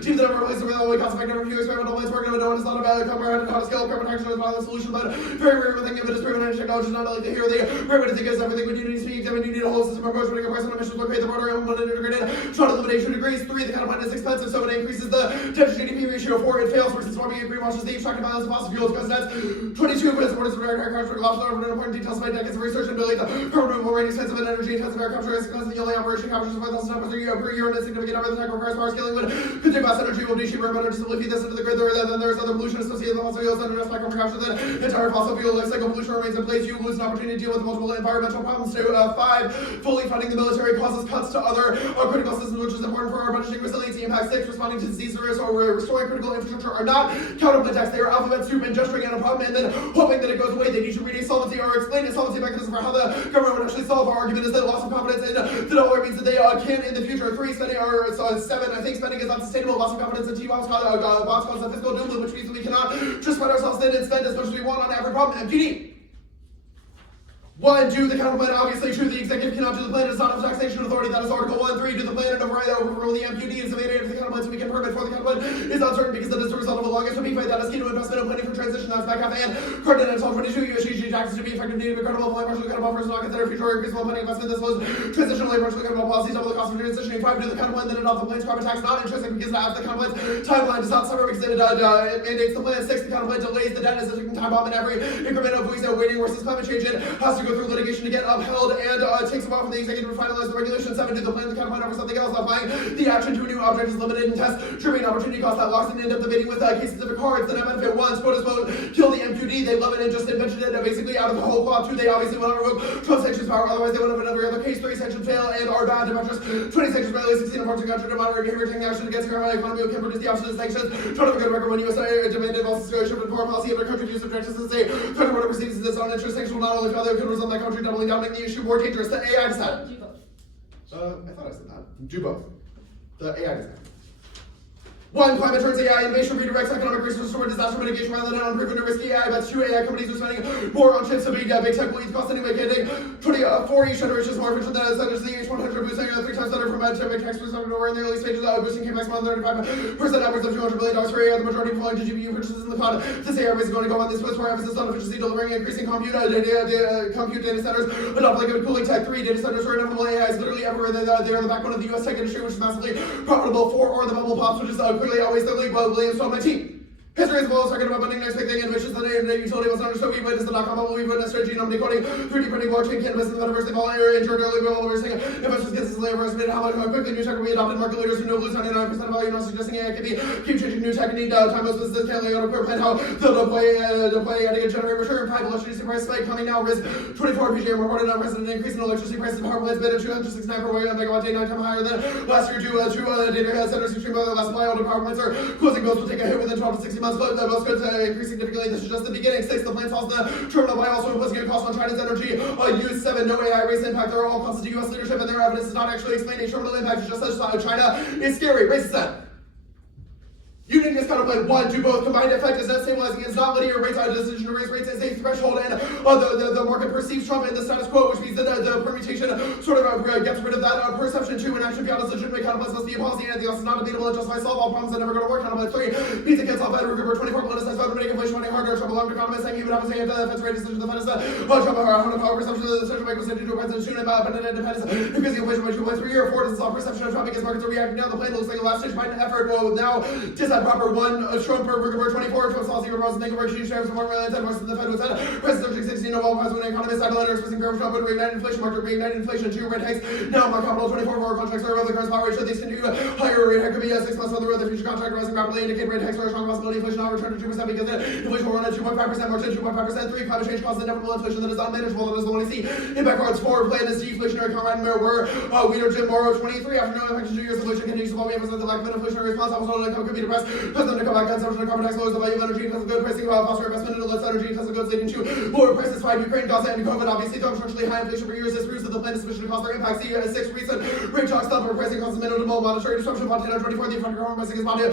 team that never replaced it with all the cost effective review experimental plans working. No one is not about comprehend how to scale carbon action is not the solution, but very rare thing if it is proven energy technology is not like to hear the very to think is everything we do need to speak. You need a whole system approach when it price on emissions will create the broader implemented integrated short elimination degrees. 3, the counterplan is expensive, so it increases the debt to GDP ratio. 4, it fails versus forming a greenwashes the extractive violence of fossil fuels because that's 22 with supporters of direct capture loss of important details by decades of research and building the carbon removal rate expensive and energy intensive air capture is because the only operation captures 5,000 times per year and a significant number of the tech requires power scaling would consume less energy will be cheaper and better to simply feed this into the grid. Then there's other pollution associated with fossil fuels and addressed by carbon capture. Then entire fossil fuel life cycle pollution remains in place. You lose an opportunity to deal with multiple environmental problems. 2, 5, fully funding the military causes cuts to other critical systems, which is important for our budgeting resiliency. Impact. 6, responding to disease risks or restoring critical infrastructure are not counterplan attacks. They are alphabet soup and gesturing at a problem and then hoping that it goes away. They need to read a solvency or explain a solvency mechanism for how the government would actually solve. Our argument is that loss of confidence in the dollar means that they can in the future. 3, spending or 7, I think spending is unsustainable. Loss of confidence in T-bonds causes a fiscal doom, which means that we cannot just spread ourselves thin and spend as much as we want on every problem. MPD. 1, do the counterplan, obviously true, the executive cannot do the plan, it is not of taxation authority, that is Article 1. 3, do the plan and overrule the MPD is evaded if the counterplan to be confirmed for the counterplan is uncertain because it is the result of a long SOP fight that is key to investment and planning for transition, that's back half and Cardinal and 1222, USG taxes to be effective, need to be credible, plan partially accountable for not consider future increasable planning investment, this was transitionally partially accountable policies, double the cost of transitioning. 5, do the counterplan, then adopt the plan's carbon tax, not interesting because the counterplan's timeline does not suffer because it mandates the plan. 6, the counterplan delays the debt as a ticking time bomb in every increment of weeks that waiting versus climate change. It has to go through litigation to get upheld and takes a while for the executive to finalize the regulation. 7, do the plan, the counterplan over something else, applying the action to a new object is limited and test trimming opportunity cost that locks and end up debating with case-specific cards. Then benefit 1, quote vote, kill the MQD, they love it and just invented it basically out of the whole cloth. 2, they obviously want to revoke 12 sanctions power, otherwise they would have in every other case. 3, sanctions fail and are bad to mattress. 20 sanctions violate 16 of parts of country to moderate behavior taking action against the economy who can produce the opposite of sanctions. Try to have a good record when USA demanded also situation for foreign policy of their country views objectives and say threat to whatever proceeds in its own interest. Sanctions will not only fail, they could result in that country doubling down, making the issue more dangerous. The AI decided. Do both. I thought I said that. Do both. The AI design. 1, climate turns AI innovation redirects economic resources toward disaster mitigation rather than unproven or risky AI. But 2, AI companies are spending more on chips so big tech will eat cost anyway. Getting 4 each generation is more efficient than such as the H100 boosting 3 times better from a tech perspective over in the early stages. Boosting capex more than 35% upwards of $200 billion for AI. The majority falling to GPU purchases in the cloud. This AI is going to go on this puts more emphasis on efficiency, delivering increasing compute data centers, adopt liquid cooling tech. 3, data centers are inevitable. AI is literally everywhere. They are the backbone of the U.S. tech industry, which is massively profitable. 4, or the bubble pops, which is clearly always the league. Williams 1219. History is full of talking about budding next big thing, innovations that the internet utility was understood. We witnessed the .com bubble, we witnessed genome decoding, 3D printing, blockchain, cannabis, and the metaverse. They've all entered early bubble. We're seeing investors consistently overestimated how quickly new tech will be adopted. Market leaders who know lose 99% of value, not suggesting AI can keep changing new tech and need time. Most businesses can't lay out a clear plan how they'll deploy to generate return. 5, electricity price spike coming now. Risk 24 PGM reported unprecedented increase in electricity prices. Power plants bid at 269 per megawatt day, 9 times higher than last year. 2 data centers extreme by the last mile. Older power plants are closing. Most will take a hit within 12 to 16 months. But most goods increase significantly. This is just the beginning. 6, the plan solves the terminal by also imposing a cost on China's energy use. 7, no AI race impact. There are all costs to U.S. leadership, and their evidence does not actually explain a terminal impact. It just says China is scary. Racist said. Union is counterplan 1, do both. Combined effect is net stabilizing. It's not linear. Rates on a decision to raise rates is a threshold, and the market perceives Trump in the status quo, which means that the permutation sort of gets rid of that perception too. And action beyond its legitimate counterplans must be a policy, and anything else is not debatable and justifies solve all problems that never go to work. Counterplan 3, pizza gets off Fed Group 24 politicized Fed making inflation money harder. Trump alarmed economists saying even after saying the Fed's rate decision, the Fed is Trump power perception of the central bank was said to do a president about independence, increasing inflation by 2.3 year. 4, doesn't solve perception of Trump because markets are reacting now. The plan looks like a last stage Biden effort. Well, now decide proper 1. Trump Burger 24, Trump policy reversals and exchange tariffs for more than 10 more than the Fed was at. President 16, Nobel Prize winning economist, Adeline expressing fear of Trump would reignite inflation, market reignite inflation, 2 rate hikes. Now, my capital 24 for contracts are above the current spot rate. Should these continue higher rate hike could be 6 months on the road. The future contract rising rapidly indicate rate hikes are a strong possibility. Inflation will return to 2% because inflation will run at 2.5%, more than 2.5%. 3, climate change causes inevitable inflation that is unmanageable. That is the one we see. Impact cards 4, plan is deflationary comrade and where Weeder Jim Morrow 23. After no impact to 2 years, inflation continues to fall. We emphasize the lack of an inflationary response. Almost all income could be depressed. President to come back, consumption of carbon tax lowers the value of energy. Tesla good pricing about foster investment into less energy. Tesla goods leading to lower prices. 5, Ukraine, Gaza, and COVID. Obviously, though structurally high inflation for years, this proves that the plan is sufficient to cause their impact. 6, recent rate shocks, stop pricing costs minimal monetary disruption. Montana 24, the effect of home pricing is modest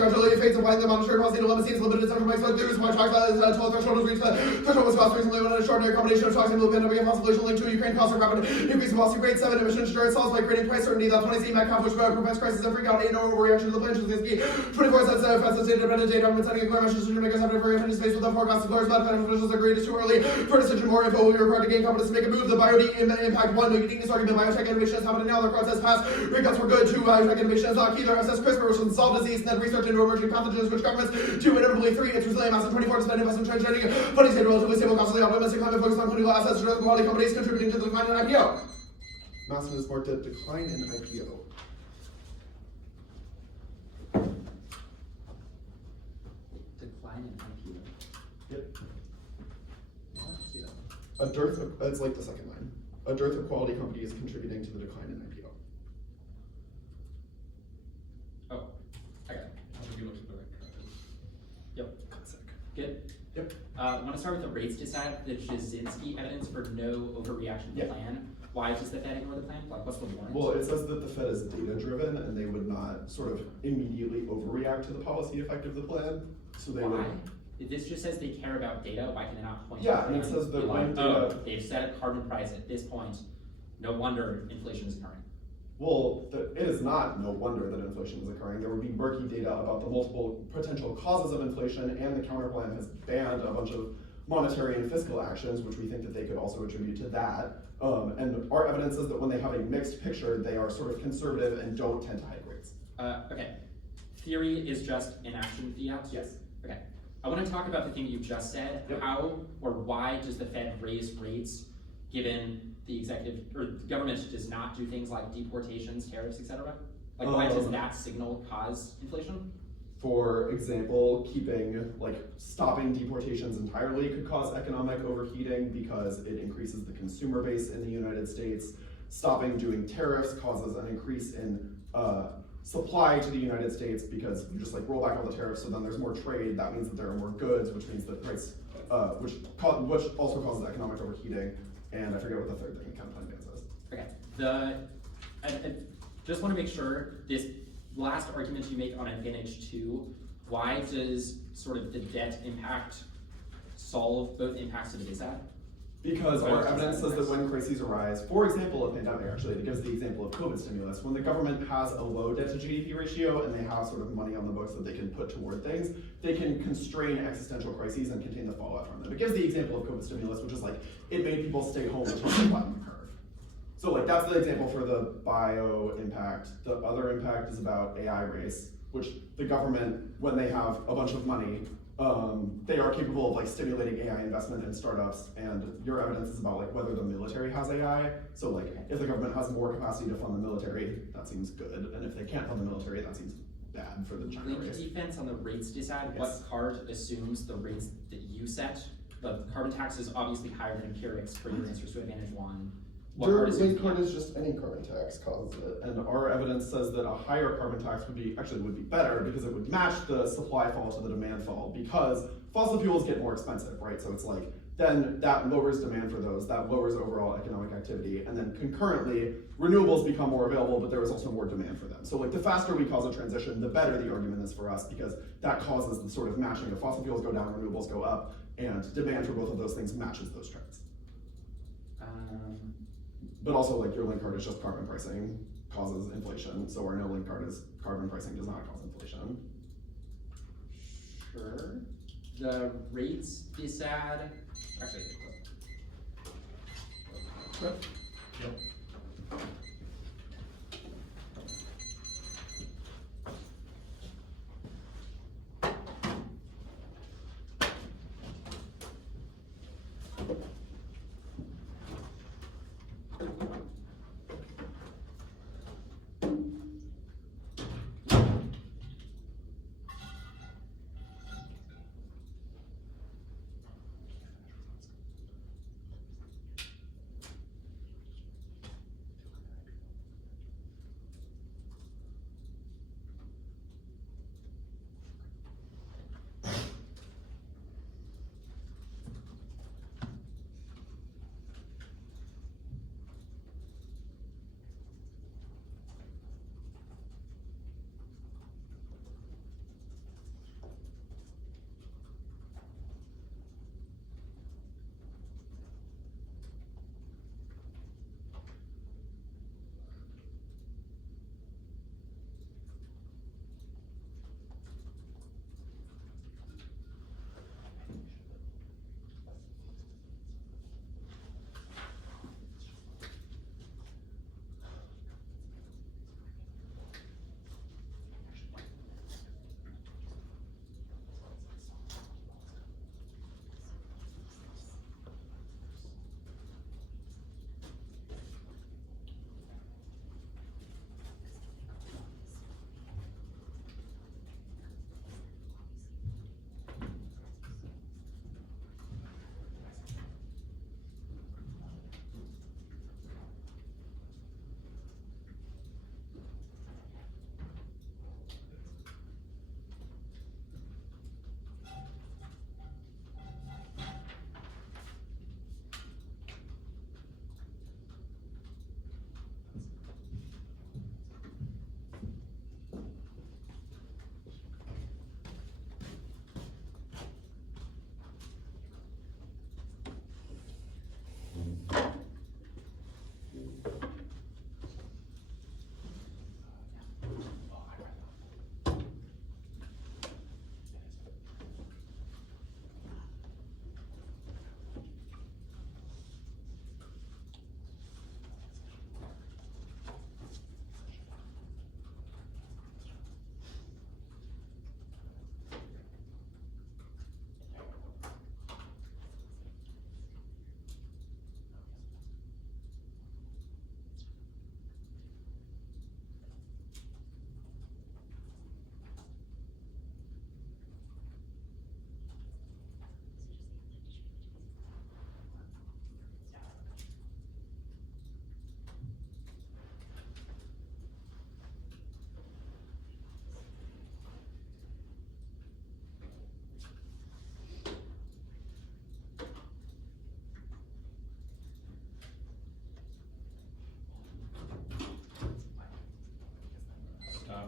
gradually fades, applying the monetary policy dilemma seems limited. Central banks like there's why shocks 12 threshold was reached. The threshold was caused recently when an extraordinary combination of shocks and movement having a possibility linked to Ukraine costs are rapid increase in policy rate. 7, emission insurance solves by creating price certainty. That 20 Metcalf, which prevents crisis and freak out. 8, no overreaction to the plan. 24 says offensive state independent data government sending a clear message to makers have very attention space with the forecast of course, but officials agree it is too early for decision. More info will be required to gain confidence to make a move. The biotech impact 1, no uniqueness argument. Biotech innovation is happening now. The process passed. Rate cuts were good. 2, biotech innovation is not key. There assess CRISPR, which can solve disease, and then research into emerging pathogens, which governments 2, inevitably 3, it's resilient massive 24 to spend investment trending. Funding stayed relatively stable, constantly optimistic, climate focused on clinical assets, and quality companies contributing to the decline in IPO. Massive is marked a decline in IPO. Decline in IPO. Yep. I don't see that. A dearth of, it's like the second line. A dearth of quality companies contributing to the decline in IPO. Oh, I got it. If you look at the right track. Yep. Good. Yep. I want to start with the rates decide, the Jasinski evidence for no overreaction to the Yep. plan. Why does the Fed ignore the plan? Like, what's the warrant? Well, it says that the Fed is data driven and they would not sort of immediately overreact to the policy effect of the plan. So they Why? would. This just says they care about data, why can they not point? Yeah, to and it says that when data. They've set a carbon price at this point, no wonder inflation is occurring. Well, it is not no wonder that inflation is occurring. There would be murky data about the multiple potential causes of inflation, and the counterplan has banned a bunch of monetary and fiscal actions, which we think that they could also attribute to that. And our evidence is that when they have a mixed picture, they are sort of conservative and don't tend to hike rates. Okay, theory is just inaction fiat? Yes. Okay, I want to talk about the thing you just said. Yep. How or why does the Fed raise rates given the executive, or the government does not do things like deportations, tariffs, etc.? Like, why does that signal cause inflation? For example, stopping deportations entirely could cause economic overheating because it increases the consumer base in the United States. Stopping doing tariffs causes an increase in supply to the United States because you just roll back all the tariffs, so then there's more trade. That means that there are more goods, which means that price, which also causes economic overheating. And I forget what the third thing counterplan bans is. Okay, I just want to make sure this last argument you make on advantage 2, why does sort of the debt impact solve both impacts to the BISAT? Because our evidence says that when crises arise, for example, a pandemic, actually, it gives the example of COVID stimulus. When the government has a low debt to GDP ratio and they have sort of money on the books that they can put toward things, they can constrain existential crises and contain the fallout from them. It gives the example of COVID stimulus, which is it made people stay home until they flattened the curve. So that's the example for the bio impact. The other impact is about AI race, which the government, when they have a bunch of money, they are capable of stimulating AI investment in startups, and your evidence is about whether the military has AI. So if the government has more capacity to fund the military, that seems good, and if they can't fund the military, that seems bad for the China Link race. defense on the rates decide, Yes. what card assumes the rates that you set? The carbon tax is obviously higher than empirics for your answers to advantage 1. What Your card assumes link card the- is just any carbon tax causes it, and our evidence says that a higher carbon tax would be better because it would match the supply fall to the demand fall, because fossil fuels get more expensive, right? So it's then that lowers demand for those, that lowers overall economic activity, and then concurrently, renewables become more available, but there is also more demand for them. So the faster we cause a transition, the better the argument is for us, because that causes the sort of matching of fossil fuels go down, renewables go up, and demand for both of those things matches those trends. But also, your link card is just carbon pricing causes inflation, so our no link card is carbon pricing does not cause inflation. Sure. The rates decide, actually,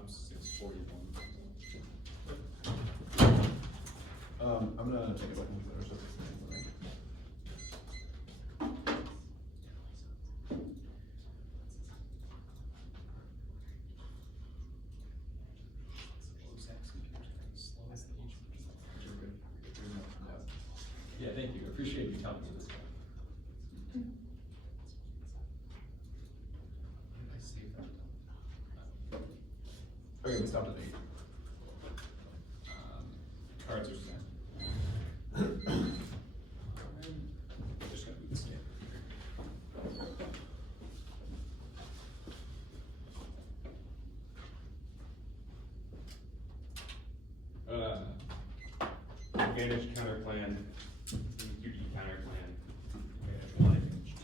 641. I'm gonna take a second to finish up this thing. Yeah, thank you. Appreciate you telling me this. Okay, we stopped at 8. Cards are set. Just gotta move this down. Advantage counter plan, UD counter plan, advantage 1, advantage 2.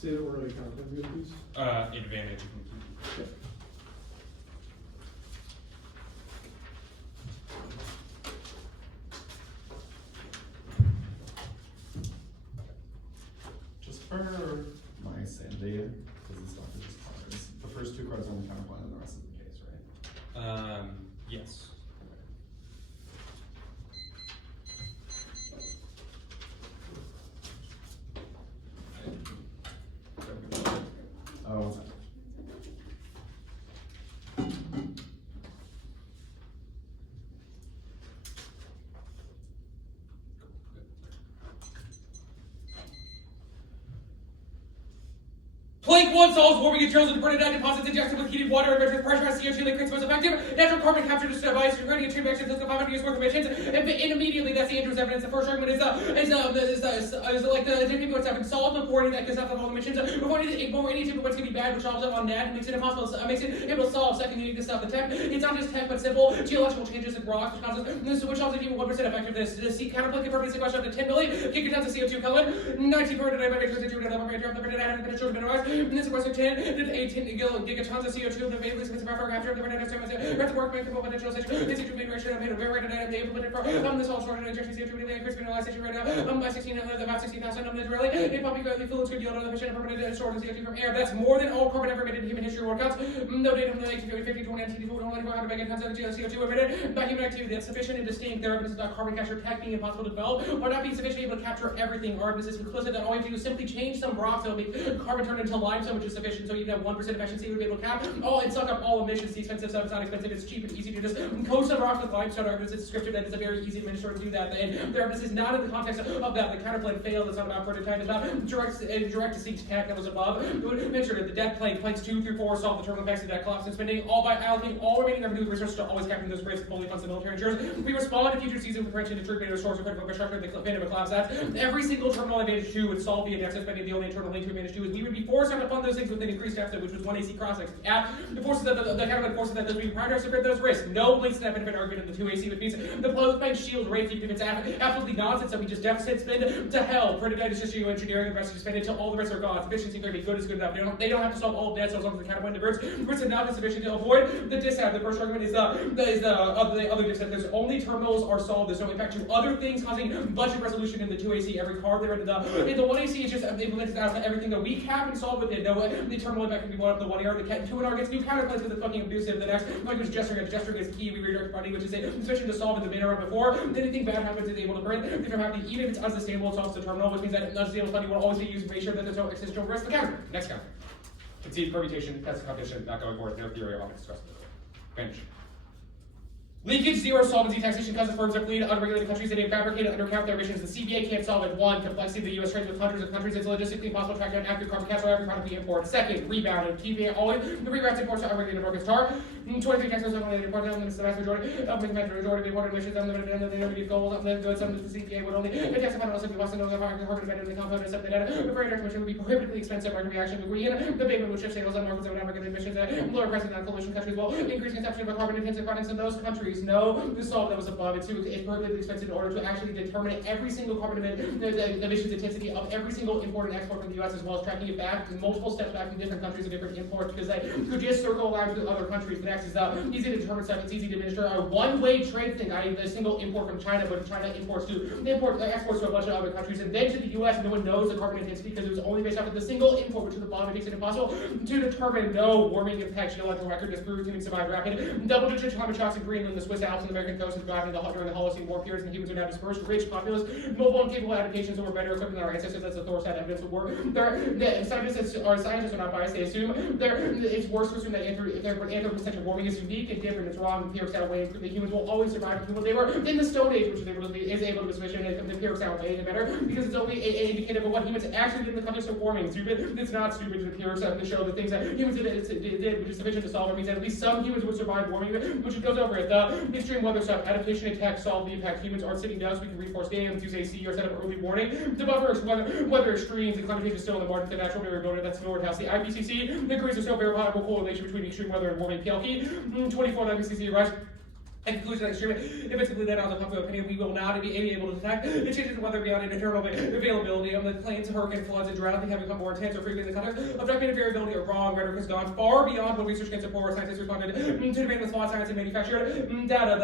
Say the order of the counterplan again, please. Advantage. Just for my sanity, because this stuff is just cards. The first 2 cards on the counterplan and the rest is the case, right? Yes. Oh, one second. Plank 1 solves warming materials with burning deposits injected with heated water and with pressurized CO2 liquids most effective. Natural carbon capture device creating a chain reaction that's 500 years worth of emissions. And immediately, that's the Andrews evidence. The first argument is like the different people have solved before that because of all the emissions. Before any type of what's going to be bad, which solves it on that, makes it impossible, makes it able to solve. Second, you need to stop the tech. It's not just tech, but simple geological changes in rocks, which causes which also give you 1% effectiveness. The sea counterplan can permanently sequester up to 10 million gigatons of CO2 color. 19 per day by and this was 10 to 18 gigatons of CO2 the available space for capture of the redundant services. That's work make the potential situation. This is to be ratio of a very redundant they implemented for this all short injection CO2 to the increase mineralization right now. By 16 about 60,000 of really a public fluids could yield an efficient permanent stored CO2 from air. That's more than all carbon ever emitted in human history workouts. No data from the 1950, 20, and 2400 megatons of CO2 emitted by human activity. That's sufficient and distinct. There are evidence about carbon capture tech being impossible to develop or not being sufficiently able to capture everything. Our evidence is conclusive that all we have to do is simply change some rocks that will make carbon turn into limestone, which is sufficient. So you have 1% efficiency, we would be able to cap all and suck up all emissions. The expensive stuff is not expensive, it's cheap and easy to just coat some rocks with limestone. Our evidence is descriptive that it's a very easy administrator to do that. And their evidence is not in the context of that. The counterplan failed, it's not about prototype, it's about direct distinct tech that was above. It would make sure that the debt planks 2 through 4 solve the terminal effects of debt collapse and spending, all by allocating all remaining revenue resources to always capturing those grades and fully funds the military insurers. We respond to future season with prevention to trigger restores of critical infrastructure the pandemic collapse. That's every single terminal advantage 2 would solve the deficit spending. The only internal link to advantage 2 is we would be forced to fund those things with an increased deficit, which was 1 AC crossings. At the forces that the counterplan forces that those being prior to spread those risks. No links to that benefit argument in the 2 AC, which means the closed bank shield rate even if it's absolutely nonsense. So we just deficit spend to hell. Predicate is just engineering the rest of spend until all the rest are gone. Efficiency going to be good is good enough. They don't have to solve all debt, so as long as the counterplan diverts, risk enough is sufficient to avoid the dishab. The first argument is the other dishab. There's only terminals are solved. There's no impact to other things causing budget resolution in the 2 AC. Every card they're in the 1 AC is just implemented out of everything that we cap and solve with it. No, the terminal impact can be one up the 1 ER. The 2 ER gets new counterplays with the fucking abusive. The next like was gesturing. Gesturing is key. We redirect money, which is sufficient to solve in the minute before anything bad happens. Is able to burn. If you're happy, even if it's unsustainable, it solves the terminal, which means that unsustainable money will always be used to make sure that there's no existential risk. The counter. Next counter. Concede permutation, test the competition, not going forward, no theory, often discussed. Finish. Leakage, 0 solvency, taxation, because the firms are clean, unregulated countries that fabricate and undercount their emissions. The CBA can't solve it. 1, complexity of the U.S. trades with hundreds of countries. It's logistically impossible to track down accurate carbon capture every product we import. 2nd, rebound and keeping it always the reroutes imports to unregulated markets. 23 taxes unregulated imports, unlimited the vast majority of the majority of imported emissions, unlimited and the negative goals, unlimited goods, unlimited the CBA would only tax upon unless if we want to know the carbon embedded in the component of the data. The very direct emission would be prohibitively expensive. Market reaction to green. The payment would shift sales on markets of unregulated emissions. Lower prices on coalition countries will increase consumption of carbon intensive products in those countries. No, this solve that was above. It's prohibitively expensive in order to actually determine every single carbon emissions intensity of every single import and export from the U.S. as well as tracking it back multiple steps back from different countries and different imports because they could just circle around to other countries. next is the easy to determine stuff, it's easy to administer. A one-way trade thing, i.e. a single import from China, but China exports to a bunch of other countries, and then to the US, no one knows the carbon intensity because it was only based off of the single import, which to the bottom makes it impossible to determine no warming impact. Geological record is proved to survive rapid double-digit climate shocks in Greenland, the Swiss Alps, and the American coast, and during the Holocene war periods, and humans are now dispersed, rich, populous, mobile, and capable adaptations that were better equipped than our ancestors. That's the Thorstead evidence of war. Scientists are not biased. They assume it's worse to assume that anthropocentric warming is unique and different. It's wrong. The empirics outweigh that humans will always survive until they were in the Stone Age, which is able to be sufficient, and the empirics outweigh it better because it's only indicative of what humans actually did in the context of warming. Stupid. It's not stupid. The empirics have to show the things that humans did, which is sufficient to solve. It means that at least some humans would survive warming, which goes over it. The extreme weather stuff, adaptation and tech solve the impact. Humans aren't sitting down so we can reinforce dams, use AC, or set up early warning to buffer weather extremes. And climate change is still in the margins of natural variability. That's Nordhaus. The IPCC agrees there's no verifiable correlation between extreme weather and warming. PLP 24. The IPCC writes. In conclusion, if it's completely dead on the popular opinion, we will not be able to detect the changes in weather beyond internal availability. The plains, hurricanes, floods, and drought have become more intense or frequent in the context of documented variability or wrong. Rhetoric has gone far beyond what research can support. Scientists responded to demand with spot science and manufactured data.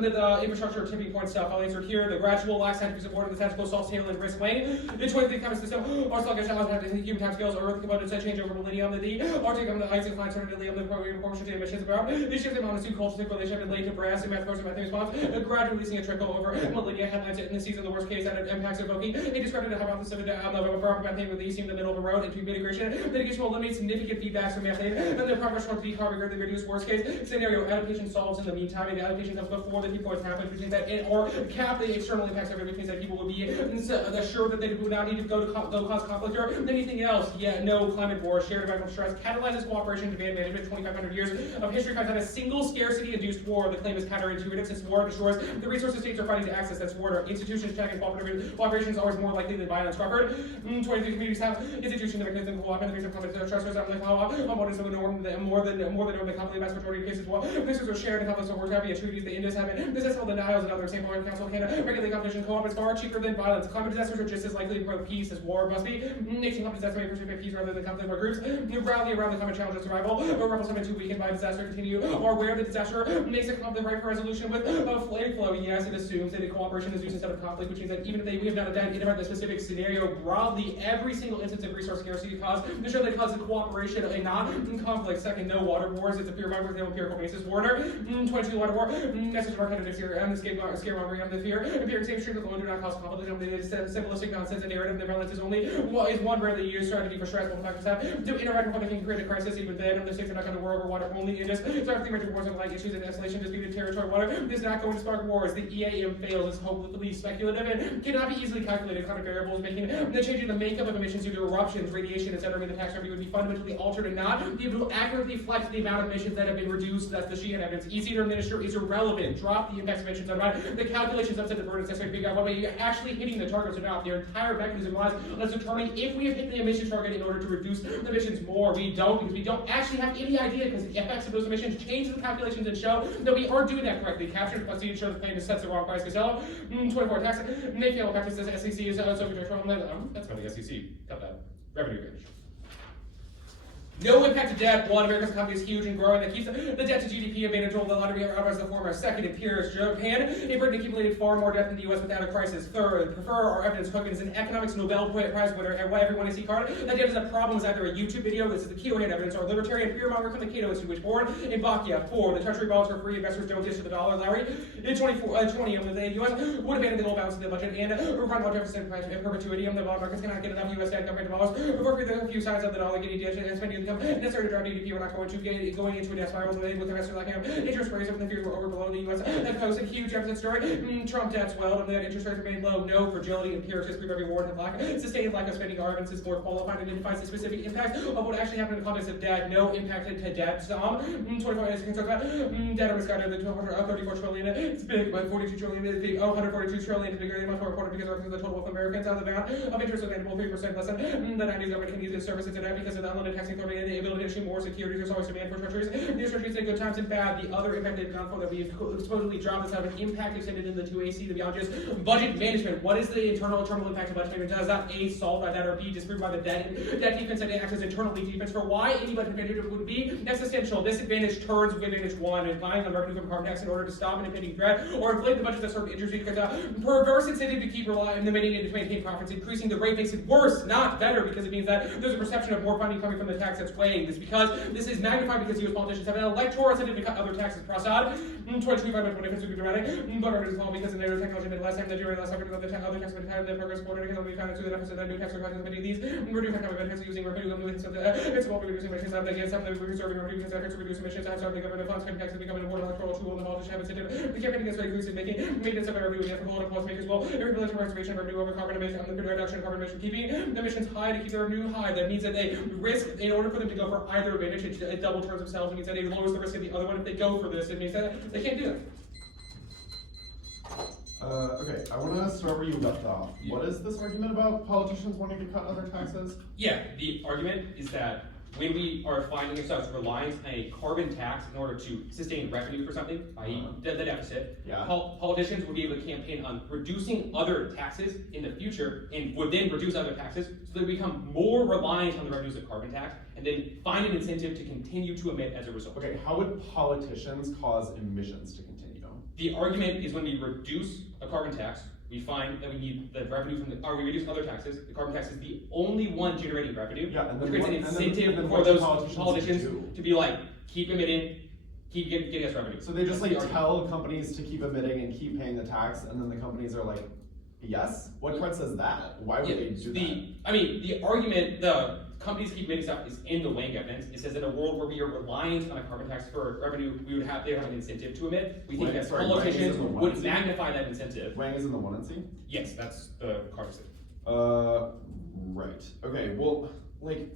The infrastructure tipping point stuff. I'll answer here. The gradual lack scientific support of the tactical salt tail and risk weighing. The 23 climate system are sluggish. Human timescales or earth components that change over millennium. The Arctic the ice incline certainly the proportion to emissions about. The shift in monsoon culture correlation have been laid to brass and math response, gradually releasing a trickle over millennia. Headlines in the season, the worst case that it impacts evoking. They described it hypothesis of a Barack methane releasing in the middle of a road into mitigation. Mitigation will eliminate significant feedbacks from methane, and the progress towards decarbonizing the reduced worst case scenario. Adaptation solves in the meantime, and the adaptation comes before the people happen, which means that or cap the external impacts of it, which means that people will be assured that they do not need to go to cause conflict or anything else. Yeah, no climate war, shared environmental stress, catalyzes cooperation, demand management. 2,500 years of history finds not a single scarcity-induced war. The claim is counterintuitive since war destroys the resources states are fighting to access. That's water. Institutions check and cooperation is always more likely than violence. Crawford. 23 communities have institutions that mechanism cooperate. The climate stressors are what is the norm, more than the company vast majority of cases. Ministers are shared and conflicts are worked out via treaties. The Indus have been necessitable denials. Another example, the Council of Canada regulate competition. Co-op is far cheaper than violence. Climate disasters are just as likely to promote peace as war must be. Nation climate disaster may pursue peace rather than conflict or groups. Rally around the climate challenge of survival. Rebels have been too weakened by disaster. Continue or where the disaster makes a conflict right for resolution with flame flow. Yes, it assumes that cooperation is used instead of conflict, which means that even if we have not identified the specific scenario broadly, every single instance of resource scarcity cause to show that causes cooperation and not conflict. Second, no water wars. It's a fear mongering no empirical basis. Warner. 22 water war. Message of our candidates here and the scaremongering of the fear. Empiric same streams alone do not cause conflict. It's simplistic nonsense and narrative. The violence is one rarely used strategy for stressful factors have to interact with what can create a crisis. Even then, the states are not going to war over water only. It just starts the wars and like issues and escalation, disputed territory. Water is not going to spark wars. The EAM fails is hopelessly speculative and cannot be easily calculated. Climate variables making the changing the makeup of emissions due to eruptions, radiation, etc. mean the tax revenue would be fundamentally altered and not be able to accurately reflect the amount of emissions that have been reduced. That's the Sheehan evidence. Easy to administer is irrelevant. Drop the impacts of emissions on the calculations upset the burdens necessary to figure out whether you're actually hitting the targets or not. Their entire mechanism lies on determining if we have hit the emission target in order to reduce the emissions more. We don't, because we don't actually have any idea because the effects of those emissions change the calculations and show that we aren't doing that correctly. Capture complexity and show the claim sets the wrong price. Costello. 24 tax. Mayfield practices SEC is so control. That's from the SEC. Cut that. Revenue advantage. No impact to debt. One, America's economy is huge and growing. That keeps the debt to GDP advantage over the lottery outruns the former. Second, it appears Japan and Britain accumulated far more debt than the U.S. without a crisis. Third, prefer our evidence. Hogan is an economics Nobel Prize winner, and why everyone is card. That debt is a problem is either a YouTube video, this is the Keto Hand evidence, or libertarian fearmonger from the Cato Institute, which born in Bakia. 4, the treasury bonds for free investors don't dish to the dollar. Larry, in 20 the U.S. would abandon the goal balance of the budget and run more deficit in perpetuity. The bond markets cannot get enough U.S. debt compared to dollars. Before the few sides of the dollar getting debt and spending income necessary to drive GDP, we're not going into a debt spiral with the rest of like interest rates over the fears were over below the U.S. That posed a huge deficit story. Trump debt swelled, and the interest rates remain low. No fragility, empirics history of every war and lack. Sustained lack of spending arguments is more qualified and identifies the specific impact of what actually happened in the context of debt. No impact to debt. 24 is concerned about debt are misguided. The 34 trillion. It's big, but 42 trillion is big. 142 trillion is bigger than much more important because of the total of Americans out of the amount of interest available 3% less than the 90s government can use its services to debt because of the unlimited taxing authority the ability to issue more securities. There's always demand for treasuries. These treasuries in good times and bad. The other impact they've gone for that we've supposedly dropped is have an impact extended in the 2AC, the beyond just budget management. What is the internal or terminal impact of budget management? Does that A, solved by that, or B, disproved by the debt defense that acts as internal defense for why any budget management would be existential? This advantage turns with advantage one, and relying on revenue from carbon tax in order to stop an impending threat or inflate the budget that serve industry because perverse incentive to keep relying limiting it to maintain profits. Increasing the rate makes it worse, not better, because it means that there's a perception of more funding coming from the tax that's weighing this. Because this is magnified because U.S. politicians have an electoral incentive to cut other taxes. Prasad, 2025 by 20 would be dramatic, but revenue is small because in their technology made last time that during last time the other taxes been cut, the progress border because we found it through the deficit that new tax requirements many of these reduce economic benefits using revenue limits of the it's about reducing emissions of against some of the conserving revenue because efforts to reduce emissions and some of the government funds cutting taxes become an important electoral tool and the politicians have incentive. The campaign against regulation making maintenance of revenue and ethical and policymakers will every military conservation of revenue over carbon emissions and the reduction of carbon emissions, keeping the emissions high to keep the revenue high. That means that they risk, in order for them to go for either advantage, it double turns themselves. It means that it lowers the risk of the other one if they go for this. It means that they can't do that. Okay, I want to start where you left off. Yeah. What is this argument about politicians wanting to cut other taxes? Yeah, the argument is that when we are finding ourselves reliant on a carbon tax in order to sustain revenue for something, i.e. the deficit, Yeah. Politicians would be able to campaign on reducing other taxes in the future and would then reduce other taxes so they become more reliant on the revenues of carbon tax and then find an incentive to continue to emit as a result. Okay, how would politicians cause emissions to continue? The argument is when we reduce a carbon tax, we find that we need the revenue from or we reduce other taxes. The carbon tax is the only one generating revenue. Yeah, and then which creates an incentive for what do those politicians politicians do? to be like, keep emitting, keep getting us revenue. So they just That's like the argument. tell companies to keep emitting and keep paying the tax, and then the companies are like, yes? What part says that? Why would they do that? I mean, the argument, the companies keep emitting stuff is in the weighing evidence. It says in a world where we are reliant on a carbon tax for revenue, they would have an incentive to emit. We think that politicians would magnify that incentive. Wang is in the 1 and C? Yes, that's the carbon tax. Right. Okay, well, like,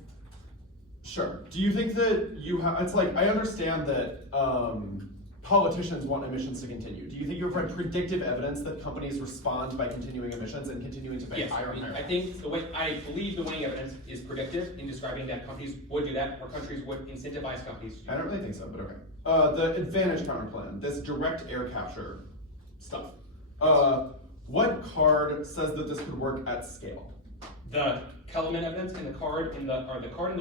sure. Do you think that you have, it's like, I understand that, politicians want emissions to continue. Do you think you have predictive evidence that companies respond by continuing emissions and continuing to pay Yes, higher and higher? I believe the weighing evidence is predictive in describing that companies would do that, or countries would incentivize companies to do I don't really think so, but okay. The advantage counterplan, this direct air capture stuff. What card says that this could work at scale? The Kellerman evidence in the card in the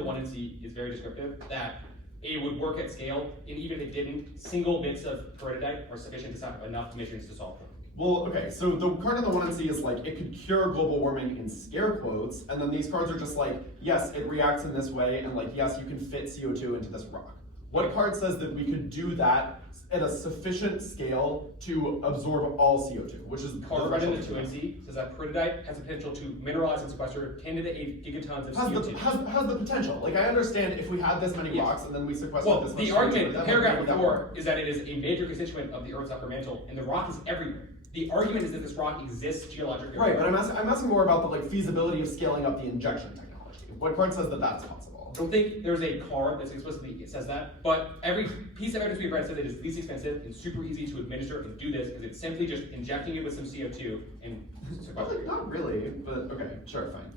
1 and C is very descriptive that it would work at scale, and even if it didn't, single bits of peridotite are sufficient to stop enough emissions to solve it. Well, okay, so the card in the 1 and C is like, it could cure global warming in scare quotes, and then these cards are just like, yes, it reacts in this way, and like, yes, you can fit CO2 into this rock. What card says that we could do that at a sufficient scale to absorb all CO2, which is The card right in the 2 and C says that peridotite has the potential to mineralize and sequester 10 to the 8 gigatons of CO2. Has the potential. Like, I understand if we had this many Yes. rocks and then we sequestered Well, this much the CO2, argument, that paragraph would- that 4, is that it is a major constituent of the Earth's upper mantle, and the rock is everywhere. The argument is that this rock exists geologically. Right, but I'm asking more about the like feasibility of scaling up the injection technology. What card says that that's possible? I don't think there's a card that explicitly says that, but every piece of evidence we've read said that it's least expensive and super easy to administer and do this because it's simply just injecting it with some CO2 and sequestering it. Not really, but okay, sure, fine.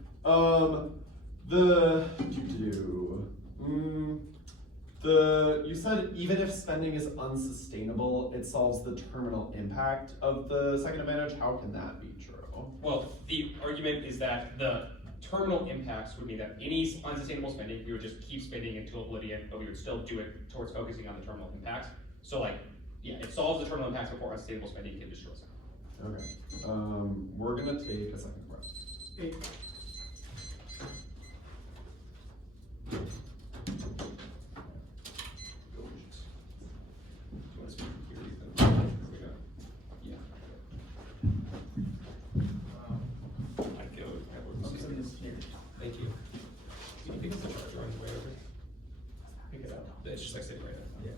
You said even if spending is unsustainable, it solves the terminal impact of the second advantage. How can that be true? Well, the argument is that the terminal impacts would mean that any unsustainable spending, we would just keep spending until oblivion, but we would still do it towards focusing on the terminal impacts. So like, yeah, it solves the terminal impacts before unsustainable spending can destroy something. Okay. We're gonna take a second breath. 8. Thank you. Can you pick up the charger on the way over? Pick it up. It's just like sitting right there.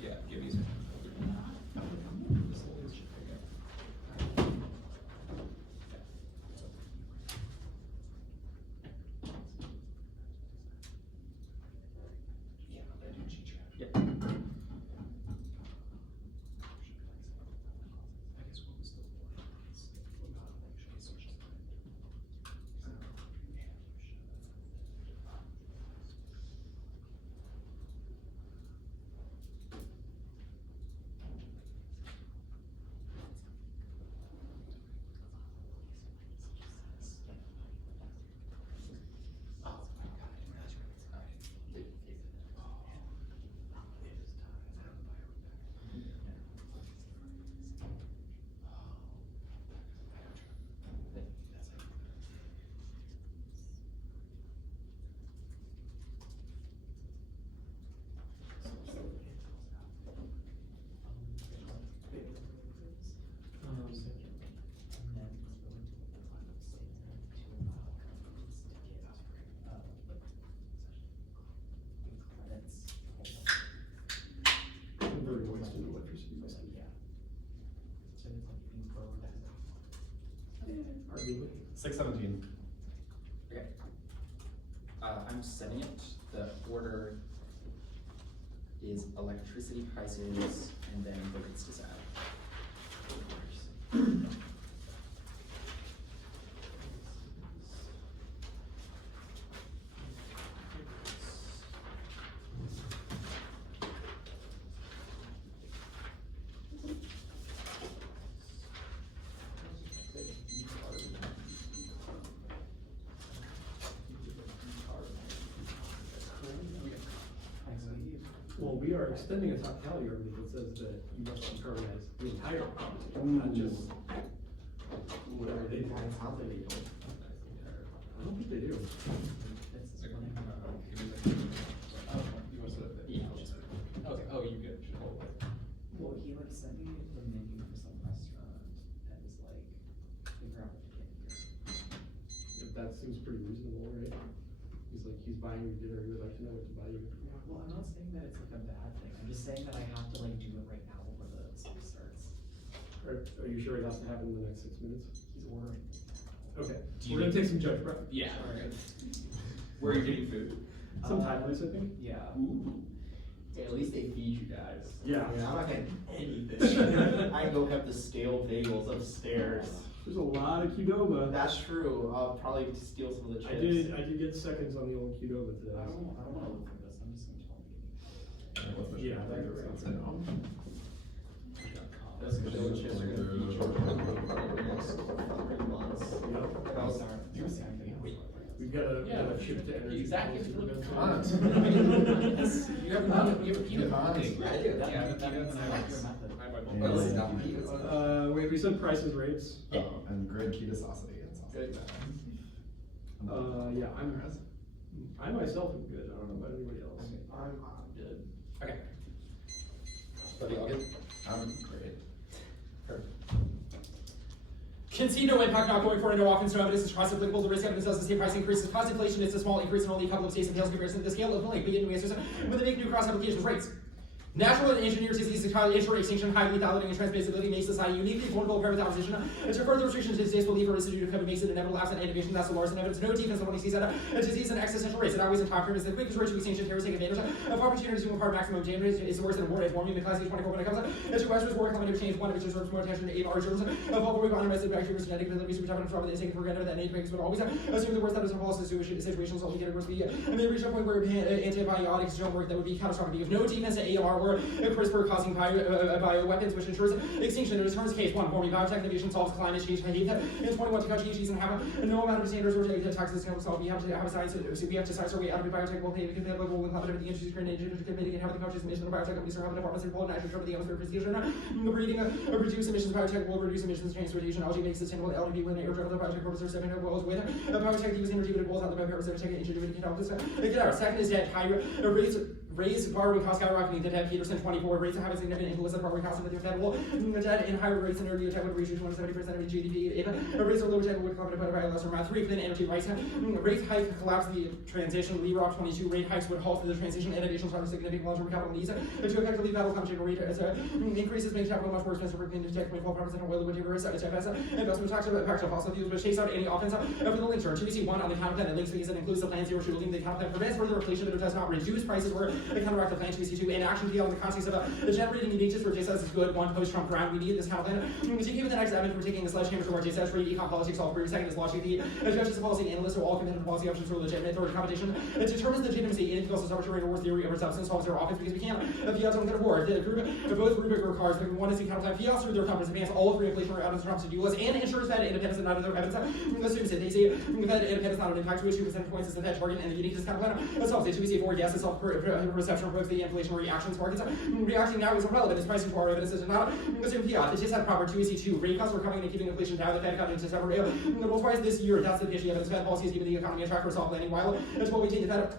Yeah, give me some. 617. Okay. I'm setting it. The order is electricity prices and then the rates to set. Well, we are extending a top tally argument that says that you must decarbonize the entire property, not just whatever they do. I don't think they do. Okay, oh, you good. Well, he like sent me the menu for some restaurant and was like, figure out what to get here. That seems pretty reasonable, right? He's like, he's buying you dinner, he would like to know what to buy you. Yeah, well, I'm not saying that it's like a bad thing. I'm just saying that I have to like do it right now before the school starts. Are you sure it has to happen in the next 6 minutes? He's ordering. Okay, Do you we're gonna need- take some judge breath. Yeah. Where are you getting food? Some time lapse, I think. Yeah. Hey, at least they feed you guys. Yeah. I mean, I'm not getting anything. I go have the stale bagels upstairs. There's a lot of Qdoba. That's true. I'll probably steal some of the chips. I did get seconds on the old Qdoba today. I don't wanna look for this. I'm just gonna tell you. Yeah, that's That's because those chips are gonna feed you for the next 3 months. We've got a shift to energy. Exactly. policy we're gonna Come on. change. You have a peanut Come thing, right? on. Yeah, That means I like your method. Wait, we said prices, rates. Oh, and grid ketosity and sausage. Yeah, I myself am good. I don't know about anybody else. I'm good. Okay. Are they all good? I'm great. Can see no impact not going forward, no offense, no evidence is cost applicable. The risk evidence does the same price increases. Cost inflation is a small increase in only a couple of states and tails comparison to the scale of billing. Begin new answers with the big new cross applications rates. Natural and engineered diseases, ensure extinction, high lethality, and transmissibility make society uniquely vulnerable to privatization. And to further restrictions to disbelief or residue to COVID makes it an inevitable absent innovation. That's the largest evidence. No defense on when he sees that a disease and existential race. It always in time frame is the quickest road to extinction. Terrorists take advantage of opportunities to impart maximum damage. It's worse than a war. It's warming the class 24 when it comes to Western's war, climate change. One of which deserves more attention to 8 large germs of all the way on resident bacteria, genetic abilities, which happen to trouble. They take it for granted that native would always assume the worst that is impossible situations only get a worse be. And they reach a point where antibiotics don't work. That would be catastrophic. If no defense to AMR or CRISPR causing bioweapons, which ensures extinction. In returns case 1, forming biotech innovation solves climate change. In 21 to cut cheese and have no amount of standards or taxes can solve. We have to have a science, so we have to science our way out of biotech. We'll pay the competitive with climate the industry committee and have the countries emission of biotech companies are having departments and nitrogen for the atmosphere precision. Breeding reduce emissions. Biotech will reduce emissions. Transportation algae makes sustainable LDP when air travel. Biotech purposes are 7 wells with biotech use energy, but it boils out the biotech ingenuity can help us get out. Second is that high raise borrowing costs skyrocketing. That Peterson 24 rates have a significant influence on borrowing costs with the federal debt and higher rates in energy tech would reach 270% of GDP. If rates are lower, tech would come by a lesser amount. 3 energy rates. Rate hike collapse the transition. LEROC 22 rate hikes would halt the transition. Innovations are significant long-term capital needs to effectively battle climate change. Rate increases make capital much more expensive for clean tech. 24% of oil whatever investment tax of fossil fuels, which takes out any offense for the links. 2BC1 on the counterplan that links because it includes the plan zero shielding. The counterplan prevents further inflation, but it does not reduce prices or counteract the plan. 2BC2 in action deal in the context of generating uniqueness for JSS is good. 1 post-Trump round. We need this counterplan. To give it the next evidence, we're taking the sledgehammer to our JSS for econ politics. All for second is logic. The judges and policy analysts are all competitive policy options for legitimate. Third, competition. It determines legitimacy. Anything else is arbitrary or theory over substance solves their offense because we can't. Fiats don't get a war. The group of both Rubik or cars. One is the counterplan. Fiats through their companies advance all 3 inflationary items Trump's to-do list and ensures that independence and not other evidence. Assumes that they say that independence not an impact to 2 percentage points is the Fed target and the unique discount plan. Let's solve it. 2BC4 yes, it's self-reception provokes the inflation reactions markets. Reacting now is irrelevant. It's pricing to our evidence is not assume fiat. It just had proper 2BC2 rate cuts were coming and keeping inflation down. The Fed cut into December. Twice this year. That's the issue. Evidence Fed policy is giving the economy a track for soft landing while it's what we take the Fed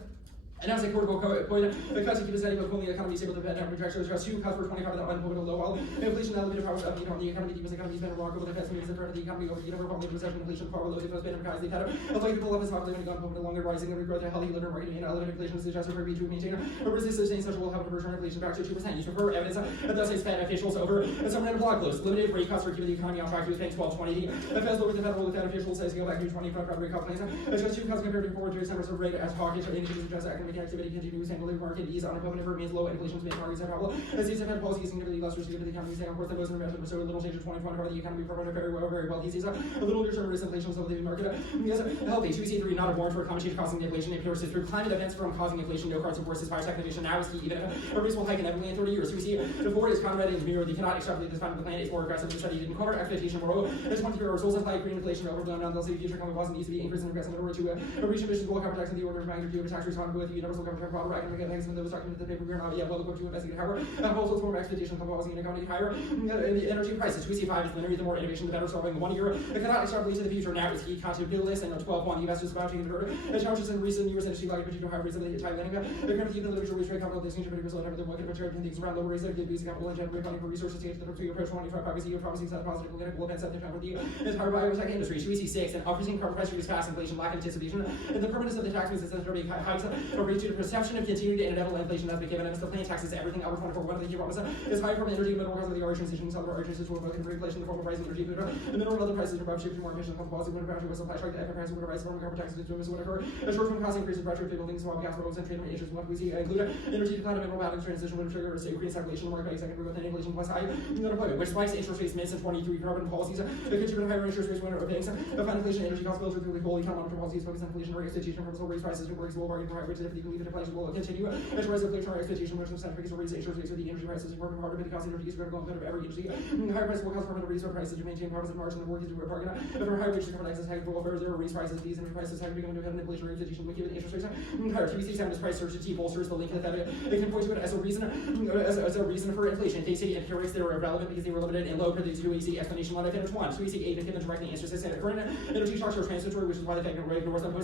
And as a critical point, because if you decide to the economy stable, the pandemic projections are 2 cuts for 25 that unemployment low, while inflation elevated powers of the economy, the economy has been remarkable, the investment is the economy over the uniform recession, inflation far below the most been guys, they've had a like the levels of living on longer rising every growth, a healthy labor market, and elevated inflation is suggested for to maintain a resistance sustained such will have a return inflation back to 2%. Use for evidence that thus Fed officials over some random blog posts. Limited rate cuts for keeping the economy on track to paying 12.20. The Fed's lowered the federal Fed officials says go back to 25 rate cut plans. It's just 2 cuts compared to forward to December's rate as hawkish indicators suggest economic activity continues and the labor market ease unemployment remains low, inflation's main targets are probable. As these Fed policies significantly less restrictive to the economy, saying of course that most investment so little change in 2024 the economy performed very well. He sees a little near-term risk inflation of the labor market is healthy. 2C3 not a warrant for commentator causing inflation. It pierces through climate events from causing inflation. No cards of forces biotech innovation now is key even if a reasonable hike inevitably in 30 years. 2C the board is contemplating in mirror. They cannot extrapolate this time of the plan. It's more aggressive than studied in cover expectation. Moreover, it's 23 results imply green inflation overblown. They'll say future economic policy needs to be increased in investment in order to reach emissions goal cover tax in the order of magnitude of tax responsible with the universal government broader economic enhancement that was documented in the paper. We are not yet well equipped to investigate however proposals form expectation of policy and accounting higher the energy prices. 2C5 is linear. The more innovation, the better. Solving 1 year. It cannot extrapolate to the future. Now is key concept bill list and 12.1. The investors about to convert the challenges in recent years and like particular high rates of the time lending. The current even literature which trade capital this nature because of the market return things around lower rates that give use capital and generate money for resources to get to the approach 25 privacy or promising set positive political events at the time for the entire biotech industry. 2C6 and unforeseen carbon price reduce fast inflation, lack of anticipation, and the permanence of the tax means that there will be hikes due to the perception of continued and inevitable inflation that's been given and the plan taxes everything Albert 24 one of the key promises is high from energy mineral because of the transition some of our transitions will both inflation in the form of rising energy food the mineral and other prices are about shifting more efficient policy when pressure was supply shock the FF price would rise from carbon taxes to whatever a short-term cost increase in pressure people things while gas roads and trade interest what we see include energy decline of mineral balance transition would trigger a increased circulation market by second growth and inflation plus high unemployment which spikes interest rates mints in 23 carbon policies that contribute to higher interest rates when paying the fund inflation energy cost bills through the whole economic policies focus on inflation rate expectation purpose will raise prices to works will bargain for high rates if you can leave it inflation will continue as rise inflation expectation which certificates will raise interest rates with the energy prices important harder but the cost of energy is critical and better every industry higher prices will cause permanent raise prices to maintain profits and margin of work is to a bargain but for high wages to cover excess high for welfare zero raise prices these energy prices have become into an inflation rate expectation will give the interest rates higher TBC7 is price certainty bolsters the link to the Fed they can point to it as a reason for inflation they say empirics they were irrelevant because they were limited and low per the 2AC explanation line of finish 1 2AC8 and given directly answers this current energy shocks are transitory which is why the Fed ignores them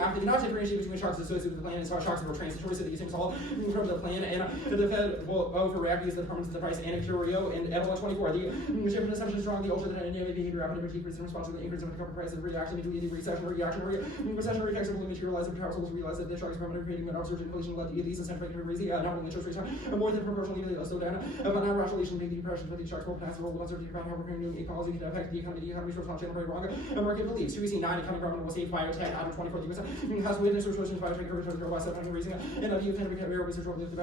after the not differentiate between shocks associated with the plan and shocks that were transitory so that you think all in terms of the plan and the Fed will overreact because the permanence of the price and curio and L124 the shift assumption is strong the ultra dynamic behavior rapid decrease in response to the increase of the carbon price and reaction between the recessionary effects will materialize and households realize that the shocks permanent creating an upsurge in inflation led to these incentives to raise the nominal interest rates more than proportionally slow down about now rationalization being the impression that these shocks will pass the role of uncertainty about how preparing new policy can affect the economy's response to the wrong and market beliefs 2C9 economic government will save biotech out of 24 the US has witnessed resources biotech coverage of the West African raising and of the pandemic area research over the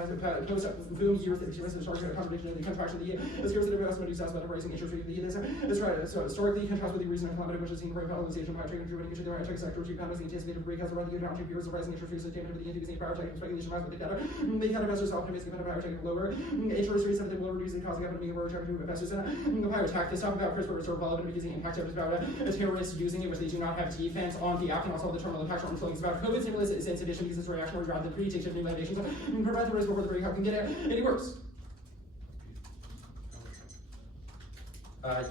post boom years that the shark contradiction of the contraction of the years that investment is about raising interest rate this right so historically contrast with the recent climate which has seen great valorization of biotech contributing to the biotech sector to economics anticipated break has around the account of years of rising interest rates sustained over the end of the biotech speculation about the data they kind of investors optimistic about biotech lower interest rates that will reduce the cost of economy over to investors and the biotech this talk about CRISPR is sort of relevant because the impact of about a terrorist using it which they do not have defense on the app and also the terminal impact on feelings about COVID stimulus is insufficient because it's reactionary rather than predictive new medications and provide the risk before the breakout can get it and it works.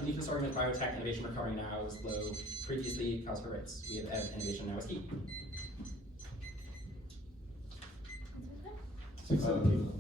Uniqueness argument biotech innovation recovering now is low previously cost per rates we have innovation now is key 617.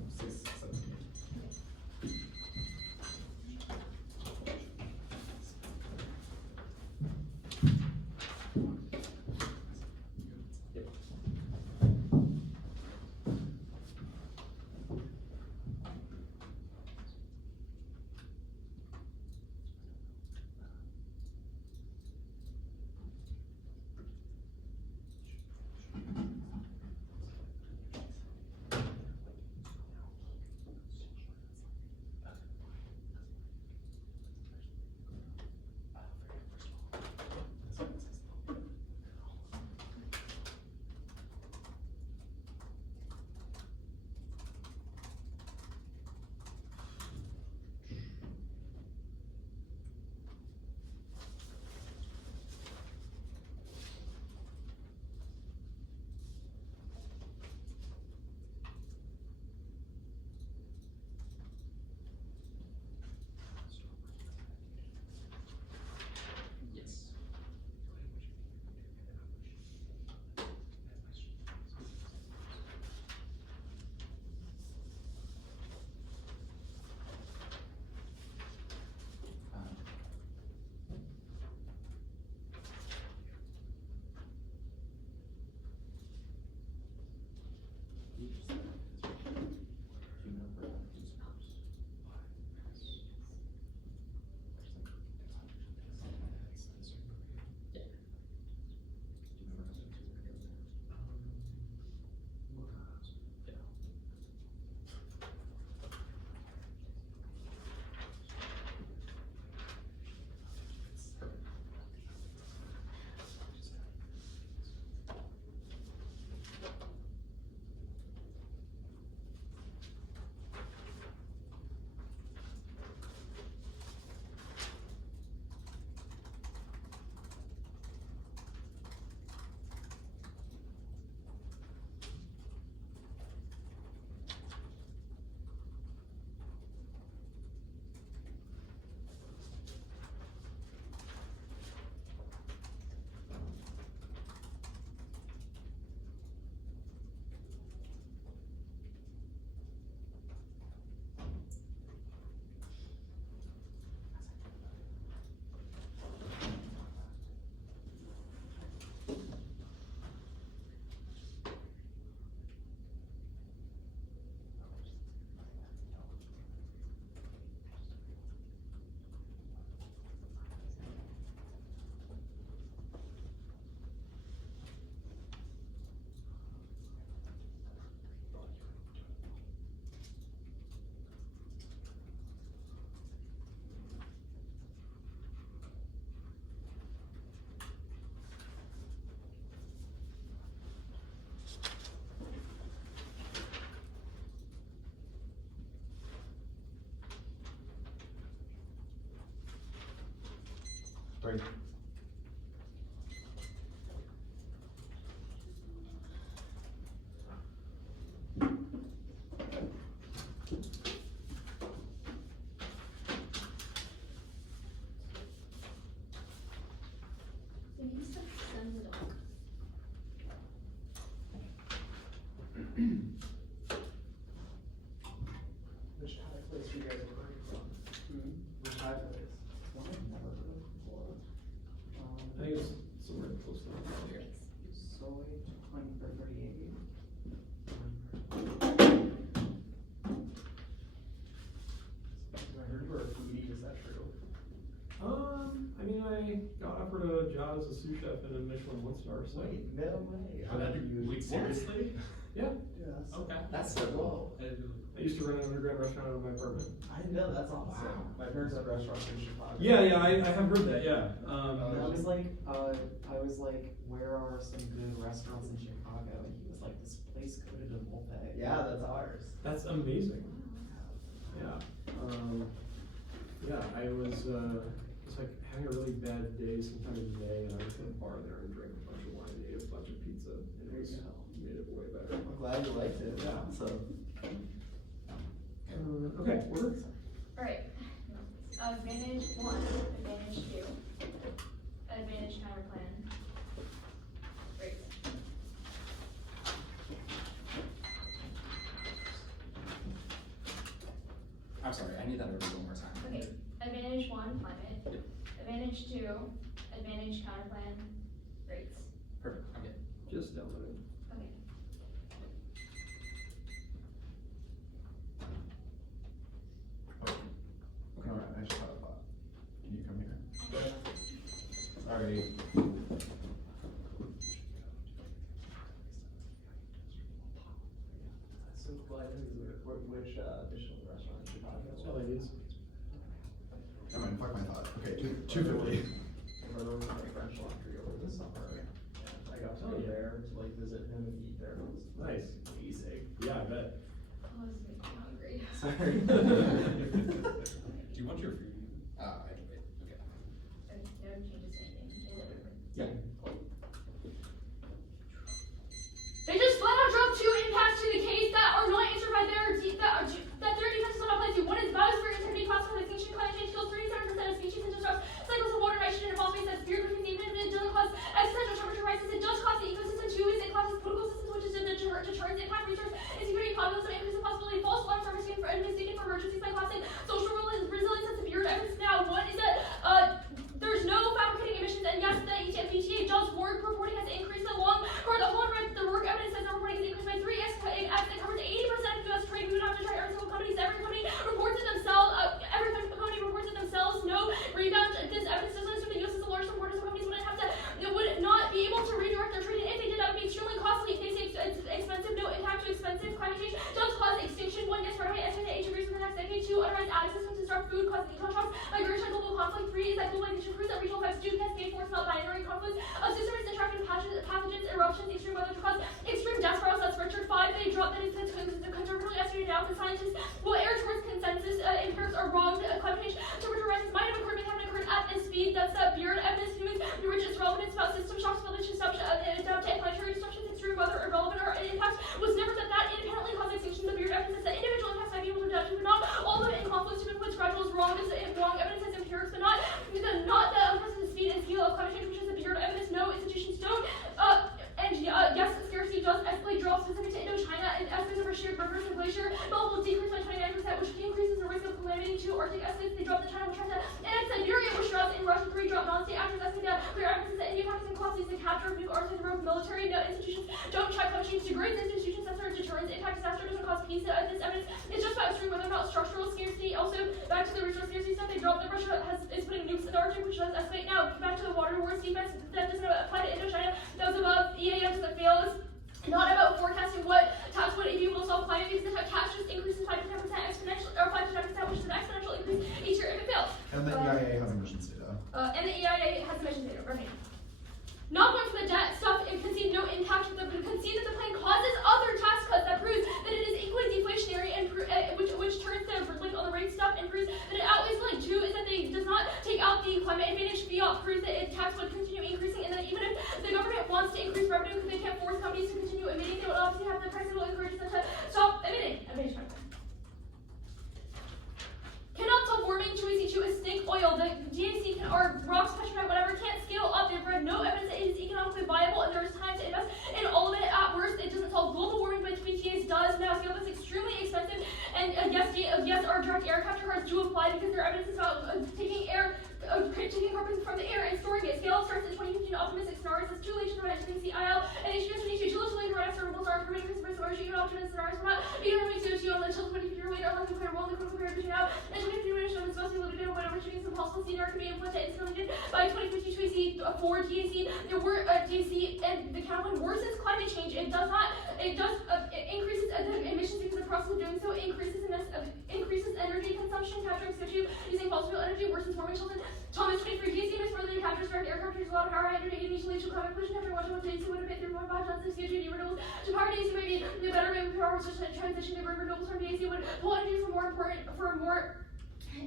Great. So you just send the dog. Which high place you guys are working from? Which high place? One I've never heard of before. I think it's somewhere close to here. Soy 20 for 38. I heard you were a foodie, is that true? I mean, I got offered a job as a sous chef in a Michelin 1-star, so. Wait, no way. How did you, wait, seriously? Yeah, Yes. Okay. That's so cool. I used to run an underground restaurant out of my apartment. I know, that's awesome. Wow. My parents have restaurants in Chicago. Yeah, I have heard that, yeah. I was like, where are some good restaurants in Chicago? And he was like, this place coated in multi. Yeah, that's ours. That's amazing. Yeah. Yeah, I was like having a really bad day sometime in May, and I went to the bar there and drank a bunch of wine and ate a bunch of pizza, and There you go. made it way better. I'm glad you liked it. Yeah. Awesome. Okay, order? Alright. Advantage 1, advantage 2, advantage counterplan. Great. I'm sorry, I need that over one more time. Okay, advantage 1, climate. Advantage 2, advantage counterplan. Rates. Perfect, I'm good. Just downloading. Okay. Okay, alright, I just had a thought. Can you come here? Sorry. That's so cool. I didn't know which Michelin restaurant in Chicago. That's all I use. Never mind, fuck my thought. Okay, 250. I remember my French laundry over the summer. And I got to Oh, go yeah. there to like visit him and eat there. It was Nice. amazing. Yeah, I bet. Oh, this makes me hungry. Sorry. Do you want your food? I enjoy it. Okay. Okay, no changes to anything. Is it over? Yeah. They just flat out dropped 2 impacts to the case that are not answered by their that their defenses will not apply to. One is biosphere integrity classified extinction, climate change kills 37% of species and disrupts cycles of water, nitrogen, and phosphate that spirit between the infinite and doesn't cause existential temperature rises. It does cause the ecosystem to is it causes political systems, which is the deterrence impact research, insecurity, populism, increase in possibility, false alarms are mistaken for emergencies by causing social resilience and severe evidence. Now, one is that there's no fabricating emissions, and yes, the ETA does work reporting has increased along for the whole rest. The work evidence says the reporting has increased by 3x. It covers 80% of U.S. trade. We would have to try every single company. Every company reports it themselves. Every company reports it themselves. No rebound. This evidence doesn't assume the U.S. is the largest importer, so companies wouldn't have to. It would not be able to redirect their trade. And if they did, that would be extremely costly. If they say it's expensive, no impact too expensive. Climate change does cause extinction. 1, yes, right away. Estimated age agrees for the next decade. 2, otherwise added systems disrupt food, cause econ shocks, migration, global conflict. 3 is that globalization proves that regional effects do cascade force, not binary conflicts. Systems interacting pathogens, eruptions, extreme weather to cause extreme death spirals. That's Richard 5. They drop that it's conservatively estimated now. The scientists will err towards consensus. Empirics are wrong. Climate change, temperature rises might have occurred, may haven't occurred at this speed. That's Beard evidence. Humans, which is relevant about system shocks, village disruption, adapt to planetary disruptions, extreme weather, irrelevant or impact was never that independently cause extinction. The Beard evidence that individual impacts might be able to adapt to, but not all of it in conflicts. Human puts gradual is wrong. This wrong evidence has empirics, but not the unprecedented speed and scale of climate change, which is the Beard evidence. No institutions don't. Yes, scarcity does escalate. Drought specific to Indochina and estimates over sheer rivers and glacier. Belt will decrease by 29%, which increases the risk of calamity. 2, Arctic estimates they drop the China will try to annex Siberia, which droughts in Russia. 3, drop non-state actors estimate that clear evidence that India, Pakistan collapses the capture of new arsenal rogue military. No institutions don't try climate change degrades institutions that are deterrence. Impact disaster doesn't cause peace. This evidence is just about extreme weather, not structural scarcity. Also, back to the resource scarcity stuff, they dropped that Russia is putting nukes in the Arctic, which does escalate now. Back to the water wars defense that doesn't apply to Indochina. That was above. EAM doesn't fail. It's not about forecasting what tax would be able to solve climate because the tax just increases 5 to 10% exponential, or 5 to 10%, which is an exponential increase each year if it fails. And the EIA has emissions data. And the EIA has emissions data. Okay. Not going for the debt stuff and concede no impact. Concede that the plan causes other tax cuts that proves that it is equally deflationary and which turns the like all the rate stuff and proves that it outweighs like 2 is that they does not take out the the climate advantage, fiat proves that tax would continue increasing, and then even if the government wants to increase revenue because they can't force companies to continue emitting, they would obviously have the price that will encourage them to stop emitting. Cannot stop warming to EC2 is snake oil. The DAC or rocks, petrolite, whatever, can't scale up. They've read no evidence that it is economically viable, and there's time to invest in all of it. At worst, it doesn't solve global warming, but BTAs does. Now, scale up is extremely expensive, and yes, our direct air capture cards do apply because their evidence is about taking carbon from the air and storing it. Scale up starts in 2015. Optimistic scenarios is too late to provide anything CIL, and HGS 22 too little to late for renewables are improving because of energy and optimistic scenarios. We're not economic CO2 until 2050 rate or less than clear one, the critical period between now and 2050 rate shows supposed to be limited when overshooting some possible scenario can be implemented and implemented by 2050 to AC for DAC. There were DAC and the counterplan worsens climate change. It does increases the emissions because the process of doing so increases energy consumption, capturing CO2 using fossil fuel energy worsens warming children. Thomas 23 DAC emits further than captures direct air captures a lot of power hydrogen initially to climate pollution after watching what DAC would emit 3.5 tons of CO2 renewables to power DAC may be the better way for our transition to renewables from DAC would pull energy for more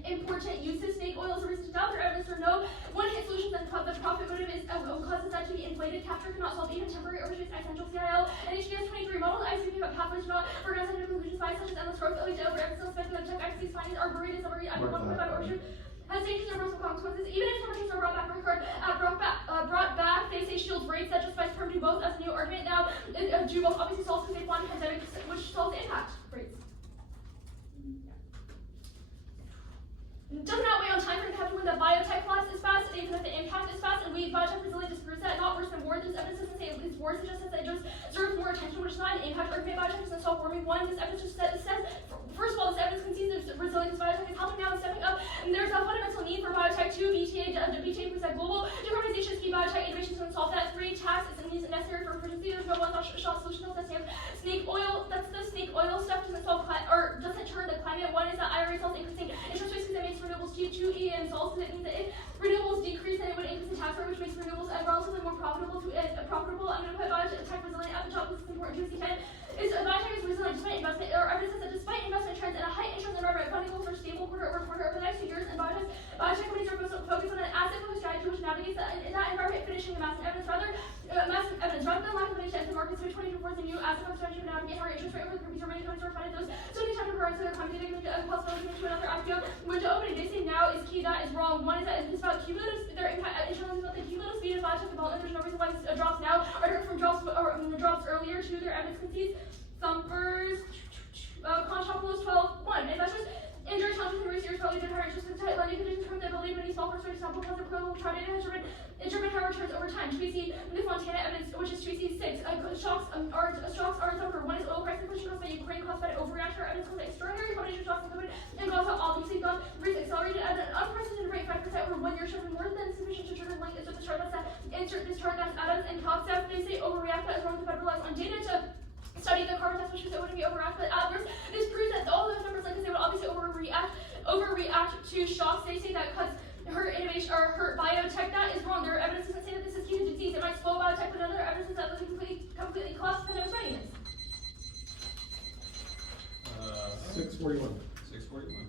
important uses. Snake oil is a reason to doubt their evidence or no. One hit solutions and the profit motive is causes that to be inflated. Capture cannot solve even temporary overshoots essential CIL. And HGS 23 model ICP but pathways not for scientific conclusions by such as endless growth, elite over emphasis, speculative check ICP's findings are buried in summary under 1.5 overshoot. Has dangerous and reversible consequences. Even if temperatures are brought back, they say shields rates that justifies perm do both as a new argument. Now, do both obviously solves because they find pandemic, which solves the impact rates. Doesn't outweigh on time frame have to when the biotech collapse is fast, even if the impact is fast, and biotech Brazilian disproves that. Not worse than war. This evidence doesn't say it's worse, it just says that it just deserves more attention, which is not an impact argument. Biotech doesn't stop warming. One, this evidence just says, first of all, this evidence concedes that resilience biotech is helping now and stepping up, and there's a fundamental need for biotech. 2, BTA proves that global decarbonization is key. Biotech innovation to solve that. 3, tax is necessary for efficiency. There's no one-shot solution to that. Snake oil, that's the snake oil stuff doesn't solve or doesn't turn the climate. 1 is that IRA solves increasing interest rates because it makes renewables cheap. 2, EM solves because it means that if renewables decrease, then it would increase the tax rate, which makes renewables relatively more profitable. I'm going to put biotech resilient at the top because it's important to see 10. Biotech is resilient despite investment, or evidence says that despite investment trends and a high interest environment, funding goals are stable quarter over quarter over the next few years, and biotech companies are focused on an asset-focused strategy which navigates that environment, finishing the massive evidence rather than lack of money to enter markets. Which 20 reports a new asset-focused strategy would navigate higher interest rate over the previous many companies are finding those so many times required so their company they can a possibility to another IPO window opening. They say now is key. That is wrong. 1 is that it's about cumulative their impact internally about the cumulative speed of biotech development. There's no reason why this drops now are different from drops earlier. 2, their evidence concedes. Thumpers, Conchopolis 12-1. Investors in Georgetown in recent years probably did higher interest in tight lending conditions from the ability of many small firms to sample positive clinical trial data has determined higher returns over time. Tweezy, the Fontana evidence, which is Tweezy 6. Shocks are thumper. 1 is oil price inflation caused by Ukraine caused by overreaction. Evidence caused by extraordinary combination of shocks and COVID and caused by obviously gone rates accelerated at an unprecedented rate 5% over 1 year, showing more than sufficient to trigger link. It's just this chart that's Adams and Cox staff. They say overreact that is wrong to federalize on data to study the carbon test, which is it wouldn't be overreact, but others. This proves that all those numbers, like they would obviously overreact to shocks. They say that cuts hurt innovation or hurt biotech. That is wrong. Their evidence doesn't say that this is key to disease. It might slow biotech, but other evidence is that it completely collapse pandemic readiness. 641. 641.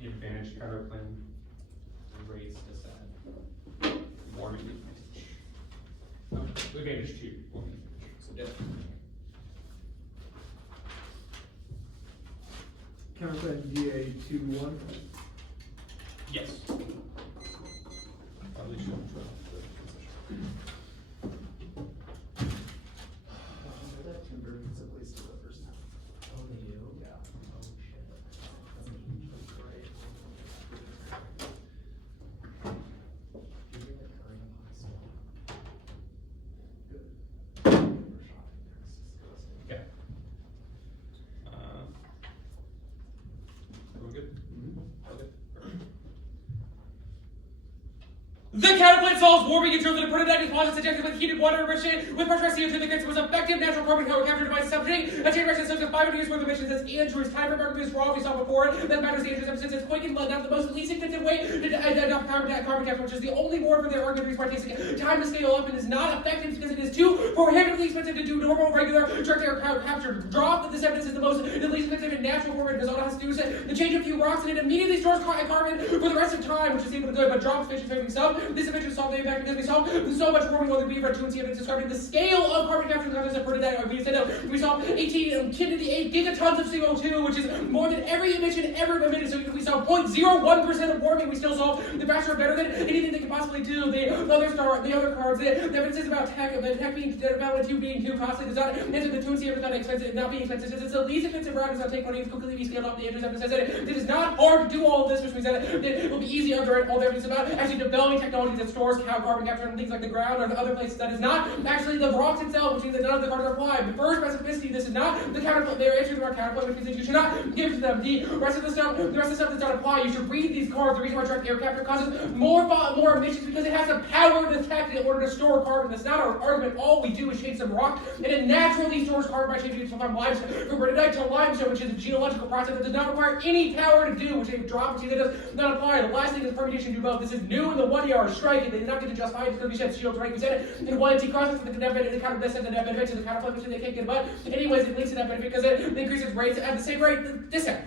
The advantage counterplan rates decide. Warming advantage. Advantage 2. Warming advantage. So dead. Counterplan DA 2-1. Yes. Probably should have tried the concession. That timber needs a place to live first time. Oh, they do? Yeah. Oh, shit. That's great. You get the curry in hot sauce. Good. Timber shopping there is disgusting. Okay. Everyone good? Okay. The counterplan solves warming and drills and prototype deposits injected with heated water enrichment with pressurized CO2 that gets was effective natural carbon captured by subject. A chain reaction system of 500 years worth of emissions as Andrew's time for market raw we saw before. That matters the Andrew's since it's quick and blood, not the most least expensive way to adopt carbon capture, which is the only more for their argument why it takes time to scale up and is not effective because it is too prohibitively expensive to do normal, regular direct air capture. Drop that this evidence is the least expensive and natural form because all it has to do is to change a few rocks and it immediately stores carbon for the rest of time, which is able to good, but drops fish and itself. This emission solved the impact because we saw so much warming on the beaver to see evidence describing the scale of carbon capture concepts of prototype. We saw 10 to the 8 gigatons of CO2, which is more than every emission ever emitted. So we saw 0.01% of warming. We still saw the factor better than anything they could possibly do. The other cards, the evidence is about tech, the tech being about being too costly does not enter the tune evidence not expensive, not being expensive. It's the least expensive route does not take money to completely be scaled up. The Andrews evidence says that it is not hard to do all of this, which means that it will be easy under all the evidence about actually developing technology that stores carbon capture in things like the ground or the other places that is not actually the rocks itself, which means that none of the cards are applied. The first specificity, this is not the counterplan. They're answering our counterplan, which means that you should not give to them. The rest of the stuff does not apply. You should read these cards. The reason why direct air capture causes more emissions because it has the power to detect in order to store carbon. That's not our argument. All we do is change some rock, and it naturally stores carbon by changing it from limestone from granite to limestone, which is a geological process that does not require any power to do, which they drop, which does not apply. The last thing is permutation do both. This is new in the 1 year strike. They did not get to justify it because we said shield right. We said it in one NT crosses with the net benefit, the counter this and the net benefit to the counterplan, which they can't get but anyways it links to that benefit because it increases rates at the same rate this end.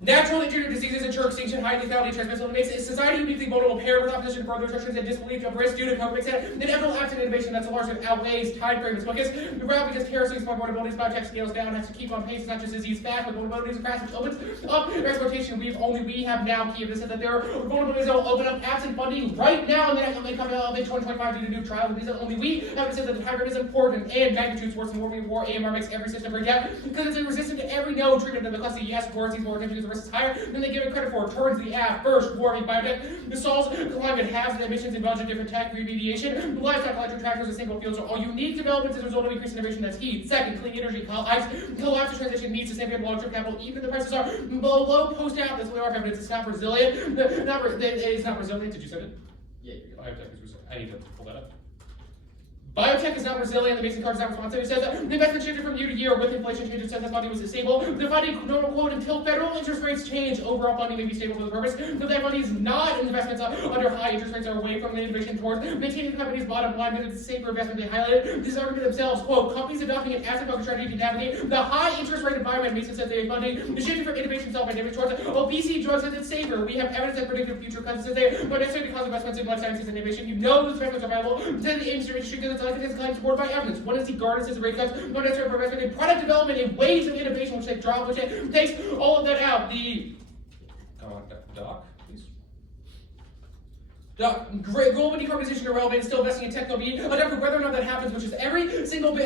Natural injury diseases ensure extinction, high lethality, transmission makes society uniquely vulnerable, paired with opposition to further restrictions and disbelief of risk due to COVID makes it an inevitable act of innovation that's largely outweighs time frames. Because terrorism, smart vulnerabilities, biotech scales down, has to keep on pace. It's not just disease back, but vulnerabilities and cracks, which opens up exploitation. We have now key evidence that there are vulnerabilities that will open up absent funding right now and then they come out in 2025 due to new trials. And these are only we have said that the time frame is important and magnitudes worse than warming war. AMR makes every system break down because it's resistant to every no treatment of the class. Yes, worse, these more attention to the risk is higher than they give it credit for. Turns the AFF, first, warming, biotech, the solves climate, halves the emissions, and budget different tech, remediation, livestock, electric tractors, and single fuels are all unique developments as a result of increased innovation that's heat. Second, clean energy, collapse transition needs to save long-term capital, even if the prices are below post-out. That's what our evidence. It's not resilient. It's not resilient. Did you say it? Yeah. Biotech is resilient. I need to pull that up. Biotech is not resilient, the Mason card is not responsive. It says that the investment shifted from year to year with inflation changes, says that funding was stable. The funding normal quote until federal interest rates change. Overall funding may be stable for the purpose. So that money is not investments under high interest rates are away from the innovation towards maintaining the company's bottom line because it's the safer investment. They highlighted this argument themselves. Quote, companies adopting an asset focused strategy to navigate the high interest rate environment. Mason says they funding the shifting from innovation self-pandemic towards obesity drugs says it's safer. We have evidence that predicted future cuts says they don't necessarily cause investments in life sciences and innovation. You know those investments are valuable to the industry because it's like it's claimed supported by evidence. One is the garden says the rate cuts, not necessarily for investment in product development and waves of innovation which they drop, which takes all of that out. The doc, please. Global decarbonization irrelevant and still investing in technology. Adaptive whether or not that happens, which is every single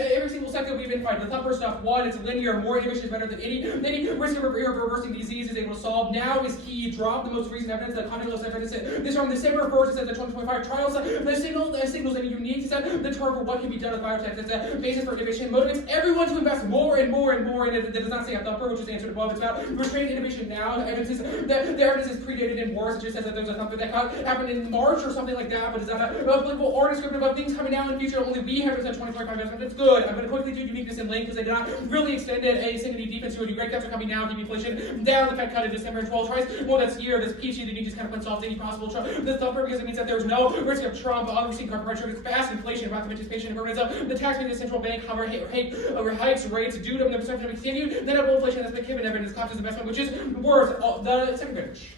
sector we've been fighting. The thumb first off, one, it's linear, more innovation is better than any risk of reversing disease is able to solve. Now is key. Drop the most recent evidence, the continuous evidence. This from December 1st, it says the 2025 trials. The signals that you need to set the term for what can be done with biotech. That's the basis for innovation. Motivates everyone to invest more and more and more in it. That does not say a thumper, which is answered above. It's about restrained innovation now. The evidence is predated and worse. It just says that there's a thumper that happened in March or something like that, but is that applicable or descriptive of things coming down in the future? Only we have said 2025 investment. It's good. I'm going to quickly do uniqueness and link because they did not really extend it. A single defense to a great cuts are coming down, keep inflation down. The Fed cut in December and 12 tries. Well, that's year. This peachy that you just kind of solves any possible the thumper because it means that there's no risk of Trump unforeseen carbon pressure. It's fast inflation, rapid anticipation, and permanence. The tax rate, the central bank hikes rates due to the perception of continued. Then up inflation that's been given evidence cost investment, which is worse. The second branch.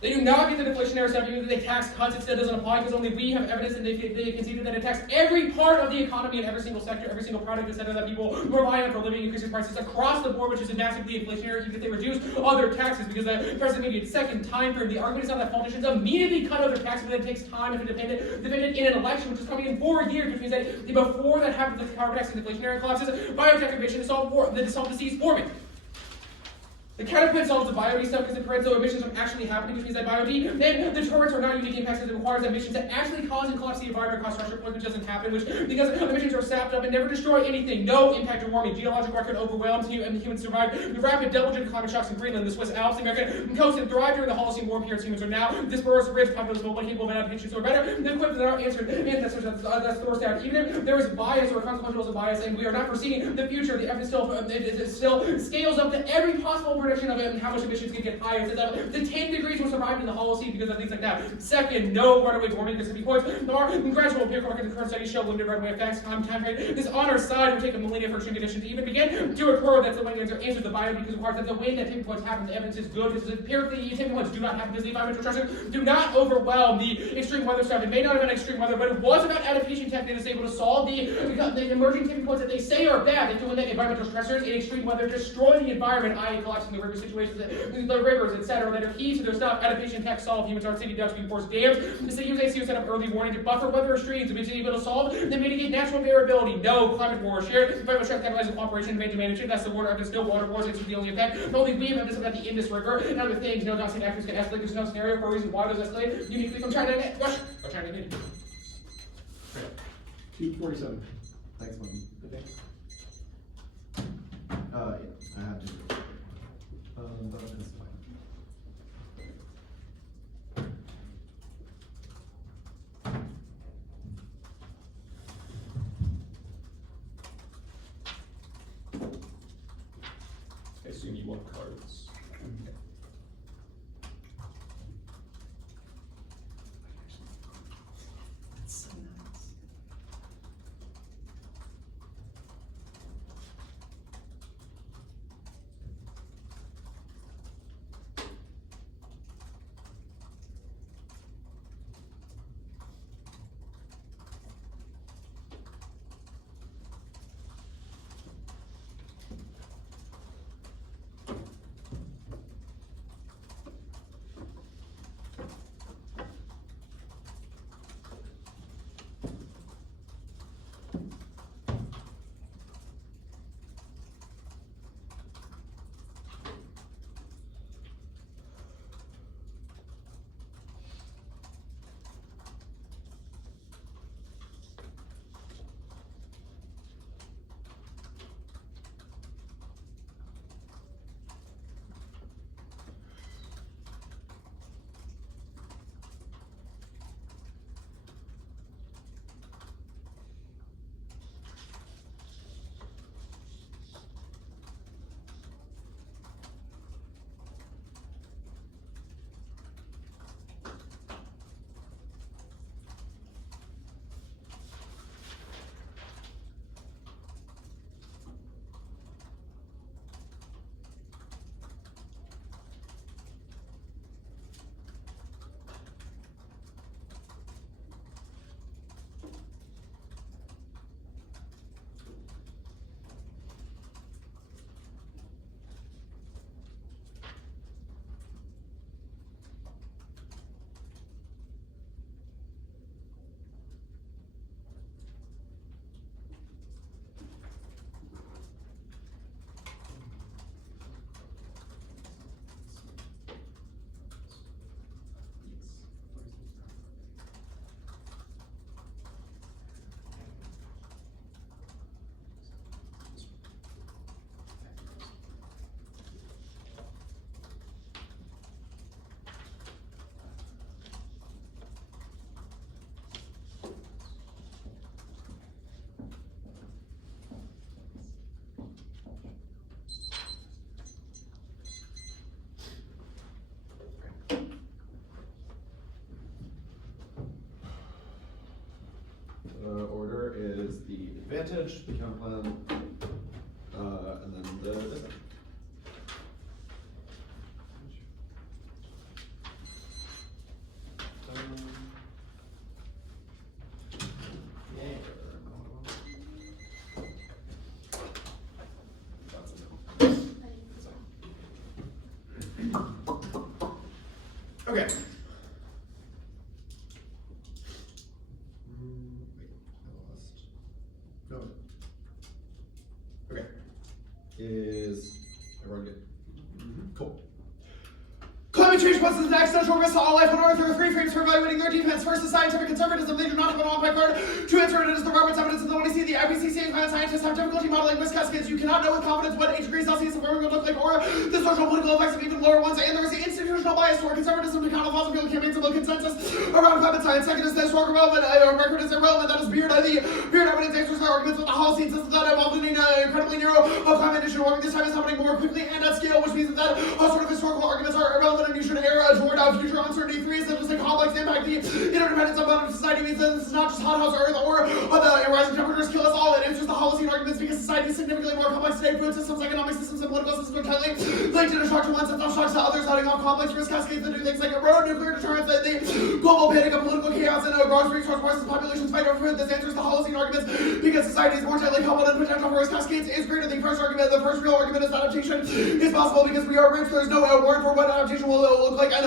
They do not get the deflationary stuff, even if they tax cuts, it still doesn't apply because only we have evidence and they conceded that it taxes every part of the economy and every single sector, every single product, etc. that people rely on for living, increasing prices across the board, which is massively inflationary, even if they reduce other taxes because the first immediate second time frame, the argument is not that politicians immediately cut other taxes, but it takes time if it depended in an election, which is coming in 4 years, which means that before that happens, the carbon tax and deflationary collapses, biotech innovation to solve disease forming. The counterplan solves the biod stuff because it prevents those emissions from actually happening, which means that biod, then the deterrents are not unique impacts because it requires emissions that actually cause and collapse the environment across structure points, which doesn't happen, which because emissions are sapped up and never destroy anything. No impact of warming. Geologic record overwhelmed and the humans survived the rapid double-digit climate shocks in Greenland, the Swiss Alps, the American coast, and thrived during the Holocene warm periods. Humans are now dispersed, rich, populous, mobile, capable of adaptation, so better than equipped that are answered ancestors. That's the worst out. Even if there is bias or consequential bias, and we are not foreseeing the future, the evidence still scales up to every possible prediction of it and how much emissions can get higher. The 10 degrees will survive in the Holocene because of things like that. Second, no runaway warming because 50 points. There are gradual appear correct the current studies show limited runaway effects. Time frame is on our side. Will take a millennia for extreme conditions to even begin to occur. That's the way to answer the biod because it requires that the way that tipping points happen, the evidence is good. Because empirically, tipping points do not happen because the environmental structure do not overwhelm the extreme weather stuff. It may not have been extreme weather, but it was about adaptation techniques able to solve the emerging tipping points that they say are bad. They do when the environmental stressors in extreme weather destroy the environment, i.e. collapsing the river situations, the rivers, etc., that are key to their stuff. Adaptation tech solve humans are city ducts being forced dams. The city use ACO set up early warning to buffer weather streams, which is able to solve and mitigate natural variability. No climate war. Shared environmental strength capitalizing cooperation made to manage it. That's the water evidence. No water wars. It's the only effect. But only we have evidence about the Indus River and other things. No doxing actors can escalate. There's no scenario for a reason why those escalate uniquely from China and Russia or China and India. 247. Thanks, Mom. Okay. Yeah, I have to. But it's fine. I assume you want cards. That's so nice. advantage, the counterplan, and then the disadvantage. Okay. No. Okay. Is everyone good? Cool. Climate change poses an existential risk to all life on Earth. There are three frames for evaluating their defense. First is scientific conservatism. They do not have an on-by card to answer it. It is the Roberts evidence and the one you see. The IPCC and climate scientists have difficulty modeling risk cascades. You cannot know with confidence what 8 degrees Celsius of warming will look like, or the social and political effects of even lower ones. And there is the institutional bias toward conservatism to counter fossil fuel campaigns and low consensus around climate science. Second is the historical relevant record is irrelevant. That is beard. The beard evidence answers their arguments with the Holocene system that evolved in an incredibly narrow climate issue warming. This time is happening more quickly and at scale, which means that sort of historical arguments are irrelevant and you should err toward future uncertainty. 3 is that just a complex impact. The interdependence of modern society means that this is not just hothouse Earth or the rising temperatures kill us all. It answers the Holocene arguments because society is significantly more complex today. Food systems, economic systems, and political systems are tightly linked in a shock to one, sets off shocks to others, setting off complex risk cascades that do things like erode nuclear deterrence, the global panic of political chaos, and gross resource prices, populations fight over food. This answers the Holocene arguments because society is more tightly coupled and potential for risk cascades is greater. The first argument, the first real argument is adaptation is possible because we are rich. There's no warrant for what adaptation will look like, and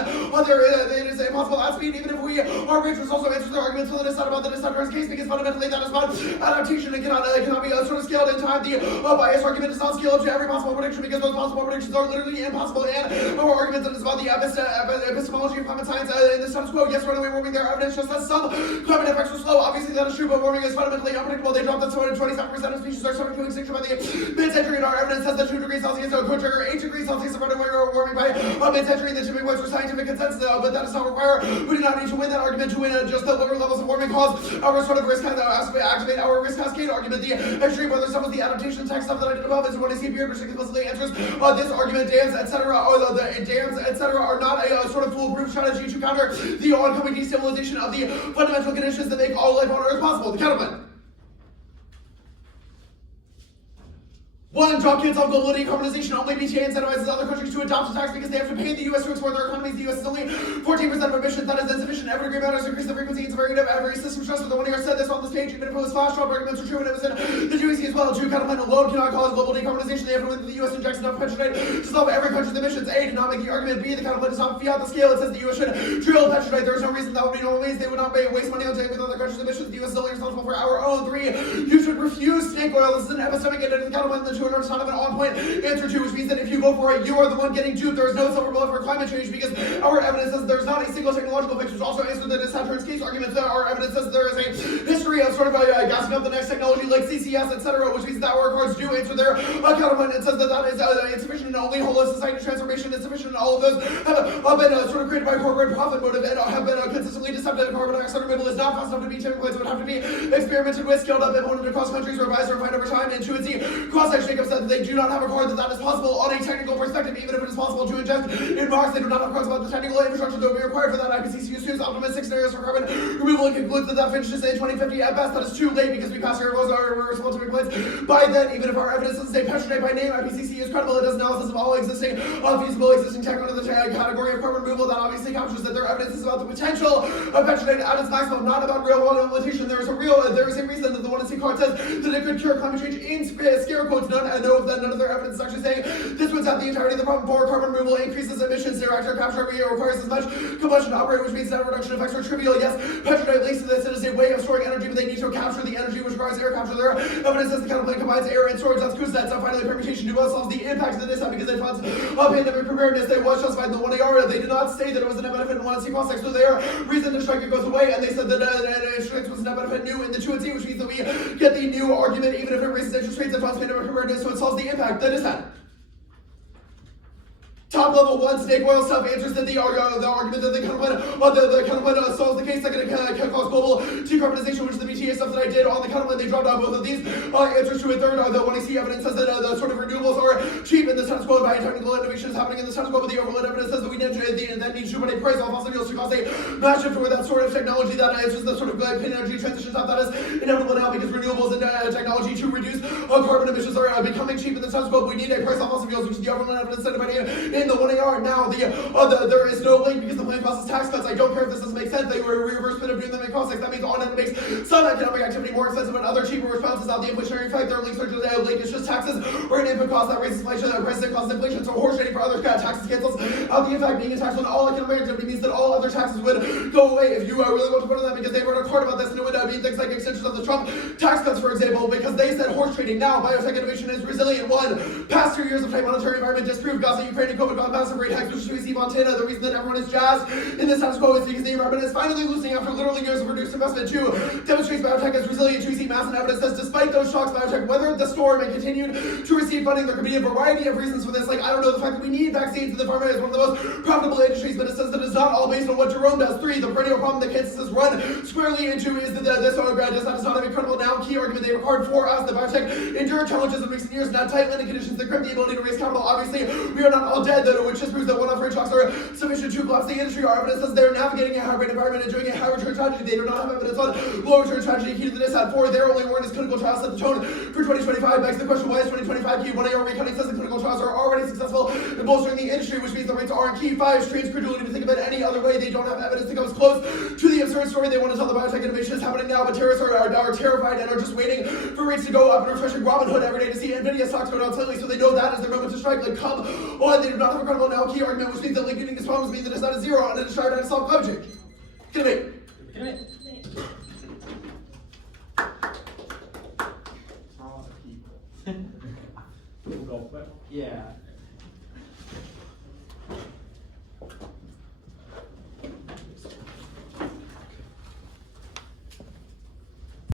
it is impossible at speed. Even if we are rich, this also answers the arguments for the dissent about the dissenters case because fundamentally that is about adaptation and cannot be sort of scaled in time. The bias argument does not scale up to every possible prediction because those possible predictions are literally impossible. And our argument that is about the epistemology of climate science in the status quo. Yes, runaway warming, their evidence just says some climate effects are slow. Obviously that is true, but warming is fundamentally unpredictable. They dropped that 27% of species are subject to extinction by the mid-century, and our evidence says that 2 degrees Celsius could trigger 8 degrees Celsius of runaway warming by mid-century. And the tipping points for scientific consensus, but that does not require. We do not need to win that argument to win just the lower levels of warming cause our sort of risk activate our risk cascade argument. The extreme weather stuff with the adaptation text stuff that I did above is what I see here, which explicitly answers this argument. Dams, etc., or the dams, etc., are not a sort of foolproof strategy to counter the oncoming destabilization of the fundamental conditions that make all life on Earth possible. The counterplan. 1. Drop kids off global decarbonization. Only BTA incentivizes other countries to adopt a tax because they have to pay the U.S. to export their economies. The U.S. is only 14% of emissions. That is insufficient. Every degree matters. Increase the frequency. It's very negative. Every system stress with the one year said this on this page. Even if it was flash drop arguments were true and it was in the GEC as well. 2. Counterplan alone cannot cause global decarbonization. They have to win that the U.S. injects enough petrolate to solve every country's emissions. A. Did not make the argument. B. The counterplan does not fiat the scale. It says the U.S. should drill petrolate. There is no reason that would be normal ways. They would not waste money on taking with other countries' emissions. The U.S. is only responsible for our own. 3. You should refuse snake oil. This is an epistemic and the counterplan. The 2 are not even on point. Answer 2, which means that if you vote for it, you are the one getting duped. There is no silver bullet for climate change because our evidence says there's not a single technological fix, which also answers the dissenters case argument that our evidence says there is a history of sort of gassing up the next technology like CCS, etc., which means that our cards do answer their counterplan. It says that that is insufficient and only whole society transformation is sufficient, and all of those have been sort of created by corporate profit motive and have been consistently deceptive. Carbon dioxide removal is not fast enough to be tipping points. It would have to be experimented with, scaled up, implemented across countries, revised, refined over time. And 2 and C, cross-section Jacob said that they do not have a card that is possible on a technical perspective, even if it is possible to ingest in Mars. They do not have cards about the technical infrastructure that would be required for that. IPCC assumes optimistic scenarios for carbon removal and concludes that finishes in 2050 at best. That is too late because we pass our goals are responsible to make points by then. Even if our evidence doesn't say petronate by name, IPCC is credible. It does analysis of all existing feasible existing tech under the category of carbon removal. That obviously captures that their evidence is about the potential of petronate at its maximum, not about real world implementation. There is a reason that the 1 and C card says that it could cure climate change in scare quotes. None of their evidence is actually saying this would have the entirety of the problem. 4. Carbon removal increases emissions. Reactor capture requires as much combustion to operate, which means that reduction effects are trivial. Yes, petronate links to this. It is a way of storing energy, but they need to capture the energy, which requires air capture. Their evidence says the counterplan combines air and storage. That's Kuznets. So finally, permutation do well solves the impact of this because it funds pandemic preparedness. They was justified in the 1AR. They did not say that it was a net benefit in 1 and C cross-sex. So their reason to strike it goes away, and they said that strikes was a net benefit new in the 2 and C, which means that we get the new argument, even if it raises interest rates and funds pandemic preparedness. So it solves the impact that is that. Top level one, snake oil stuff answers that the argument that the counterplan solves the case that can cause global decarbonization, which is the BTA stuff that I did on the counterplan. They dropped out both of these answers to a third. The when I see evidence says that the sort of renewables are cheap in the status quo, by technical innovation is happening in the status quo, but the overload evidence says that we need that needs to put a price on fossil fuels to cause a mass shift toward that sort of technology that answers the sort of clean energy transition stuff that is inevitable now because renewables and technology to reduce carbon emissions are becoming cheap in the status quo. We need a price on fossil fuels, which is the overload evidence said by in the 1AR. Now there is no link because the plan costs tax cuts. I don't care if this doesn't make sense. They were a reverse spin of doing them in cost. That means on it makes some economic activity more expensive and other cheaper responses out the inflationary effect. Their links are just link is just taxes or an input cost that raises inflation, that raises and causes inflation. So horse trading for other taxes cancels out the effect. Being a tax on all economic activity means that all other taxes would go away. If you really want to put on that, because they wrote a card about this, and it would mean things like extensions of the Trump tax cuts, for example, because they said horse trading. Now biotech innovation is resilient. One, past 2 years of tight monetary environment disproved. Gaza, Ukraine, and COVID got massive rate hikes, which we see Montana. The reason that everyone is jazzed in this status quo is because the environment is finally loosening after literally years of reduced investment. Two, demonstrates biotech is resilient. We see massive evidence that despite those shocks, biotech weathered the storm and continued to receive funding. There could be a variety of reasons for this. Like, I don't know, the fact that we need vaccines in the pharma is one of the most profitable industries, but it says that it's not all based on what Jerome does. Three, the perennial problem that Kansas has run squarely into is that this does not have a credible now key argument. They record for us that biotech endured challenges in recent years, not tight lending conditions that crimp the ability to raise capital. Obviously, we are not all dead, though, which just proves that one-off rate shocks are sufficient to collapse the industry. Our evidence says they're navigating a high-rate environment and doing a high-return tragedy. They do not have evidence on low-return tragedy. Key to the dissat. Four, their only warrant is clinical trials set the tone for 2025. Begs the question, why is 2025 key? 1AR recounting says the clinical trials are already successful in bolstering the industry, which means the rates aren't key. Five, strains credulity to think of it any other way. They don't have evidence to come as close to the absurd story they want to tell. The biotech innovation is happening now, but terrorists are terrified and are just waiting for rates to go up and refreshing Robinhood every day to see NVIDIA stocks go down slightly, so they know that is their moment to strike. Like, come on, they do not have a credible now key argument, which means that linking these problems means that it's not a zero and it's trying to solve climate change. Get it? Good night. It's not a lot of people. We'll go, but Yeah.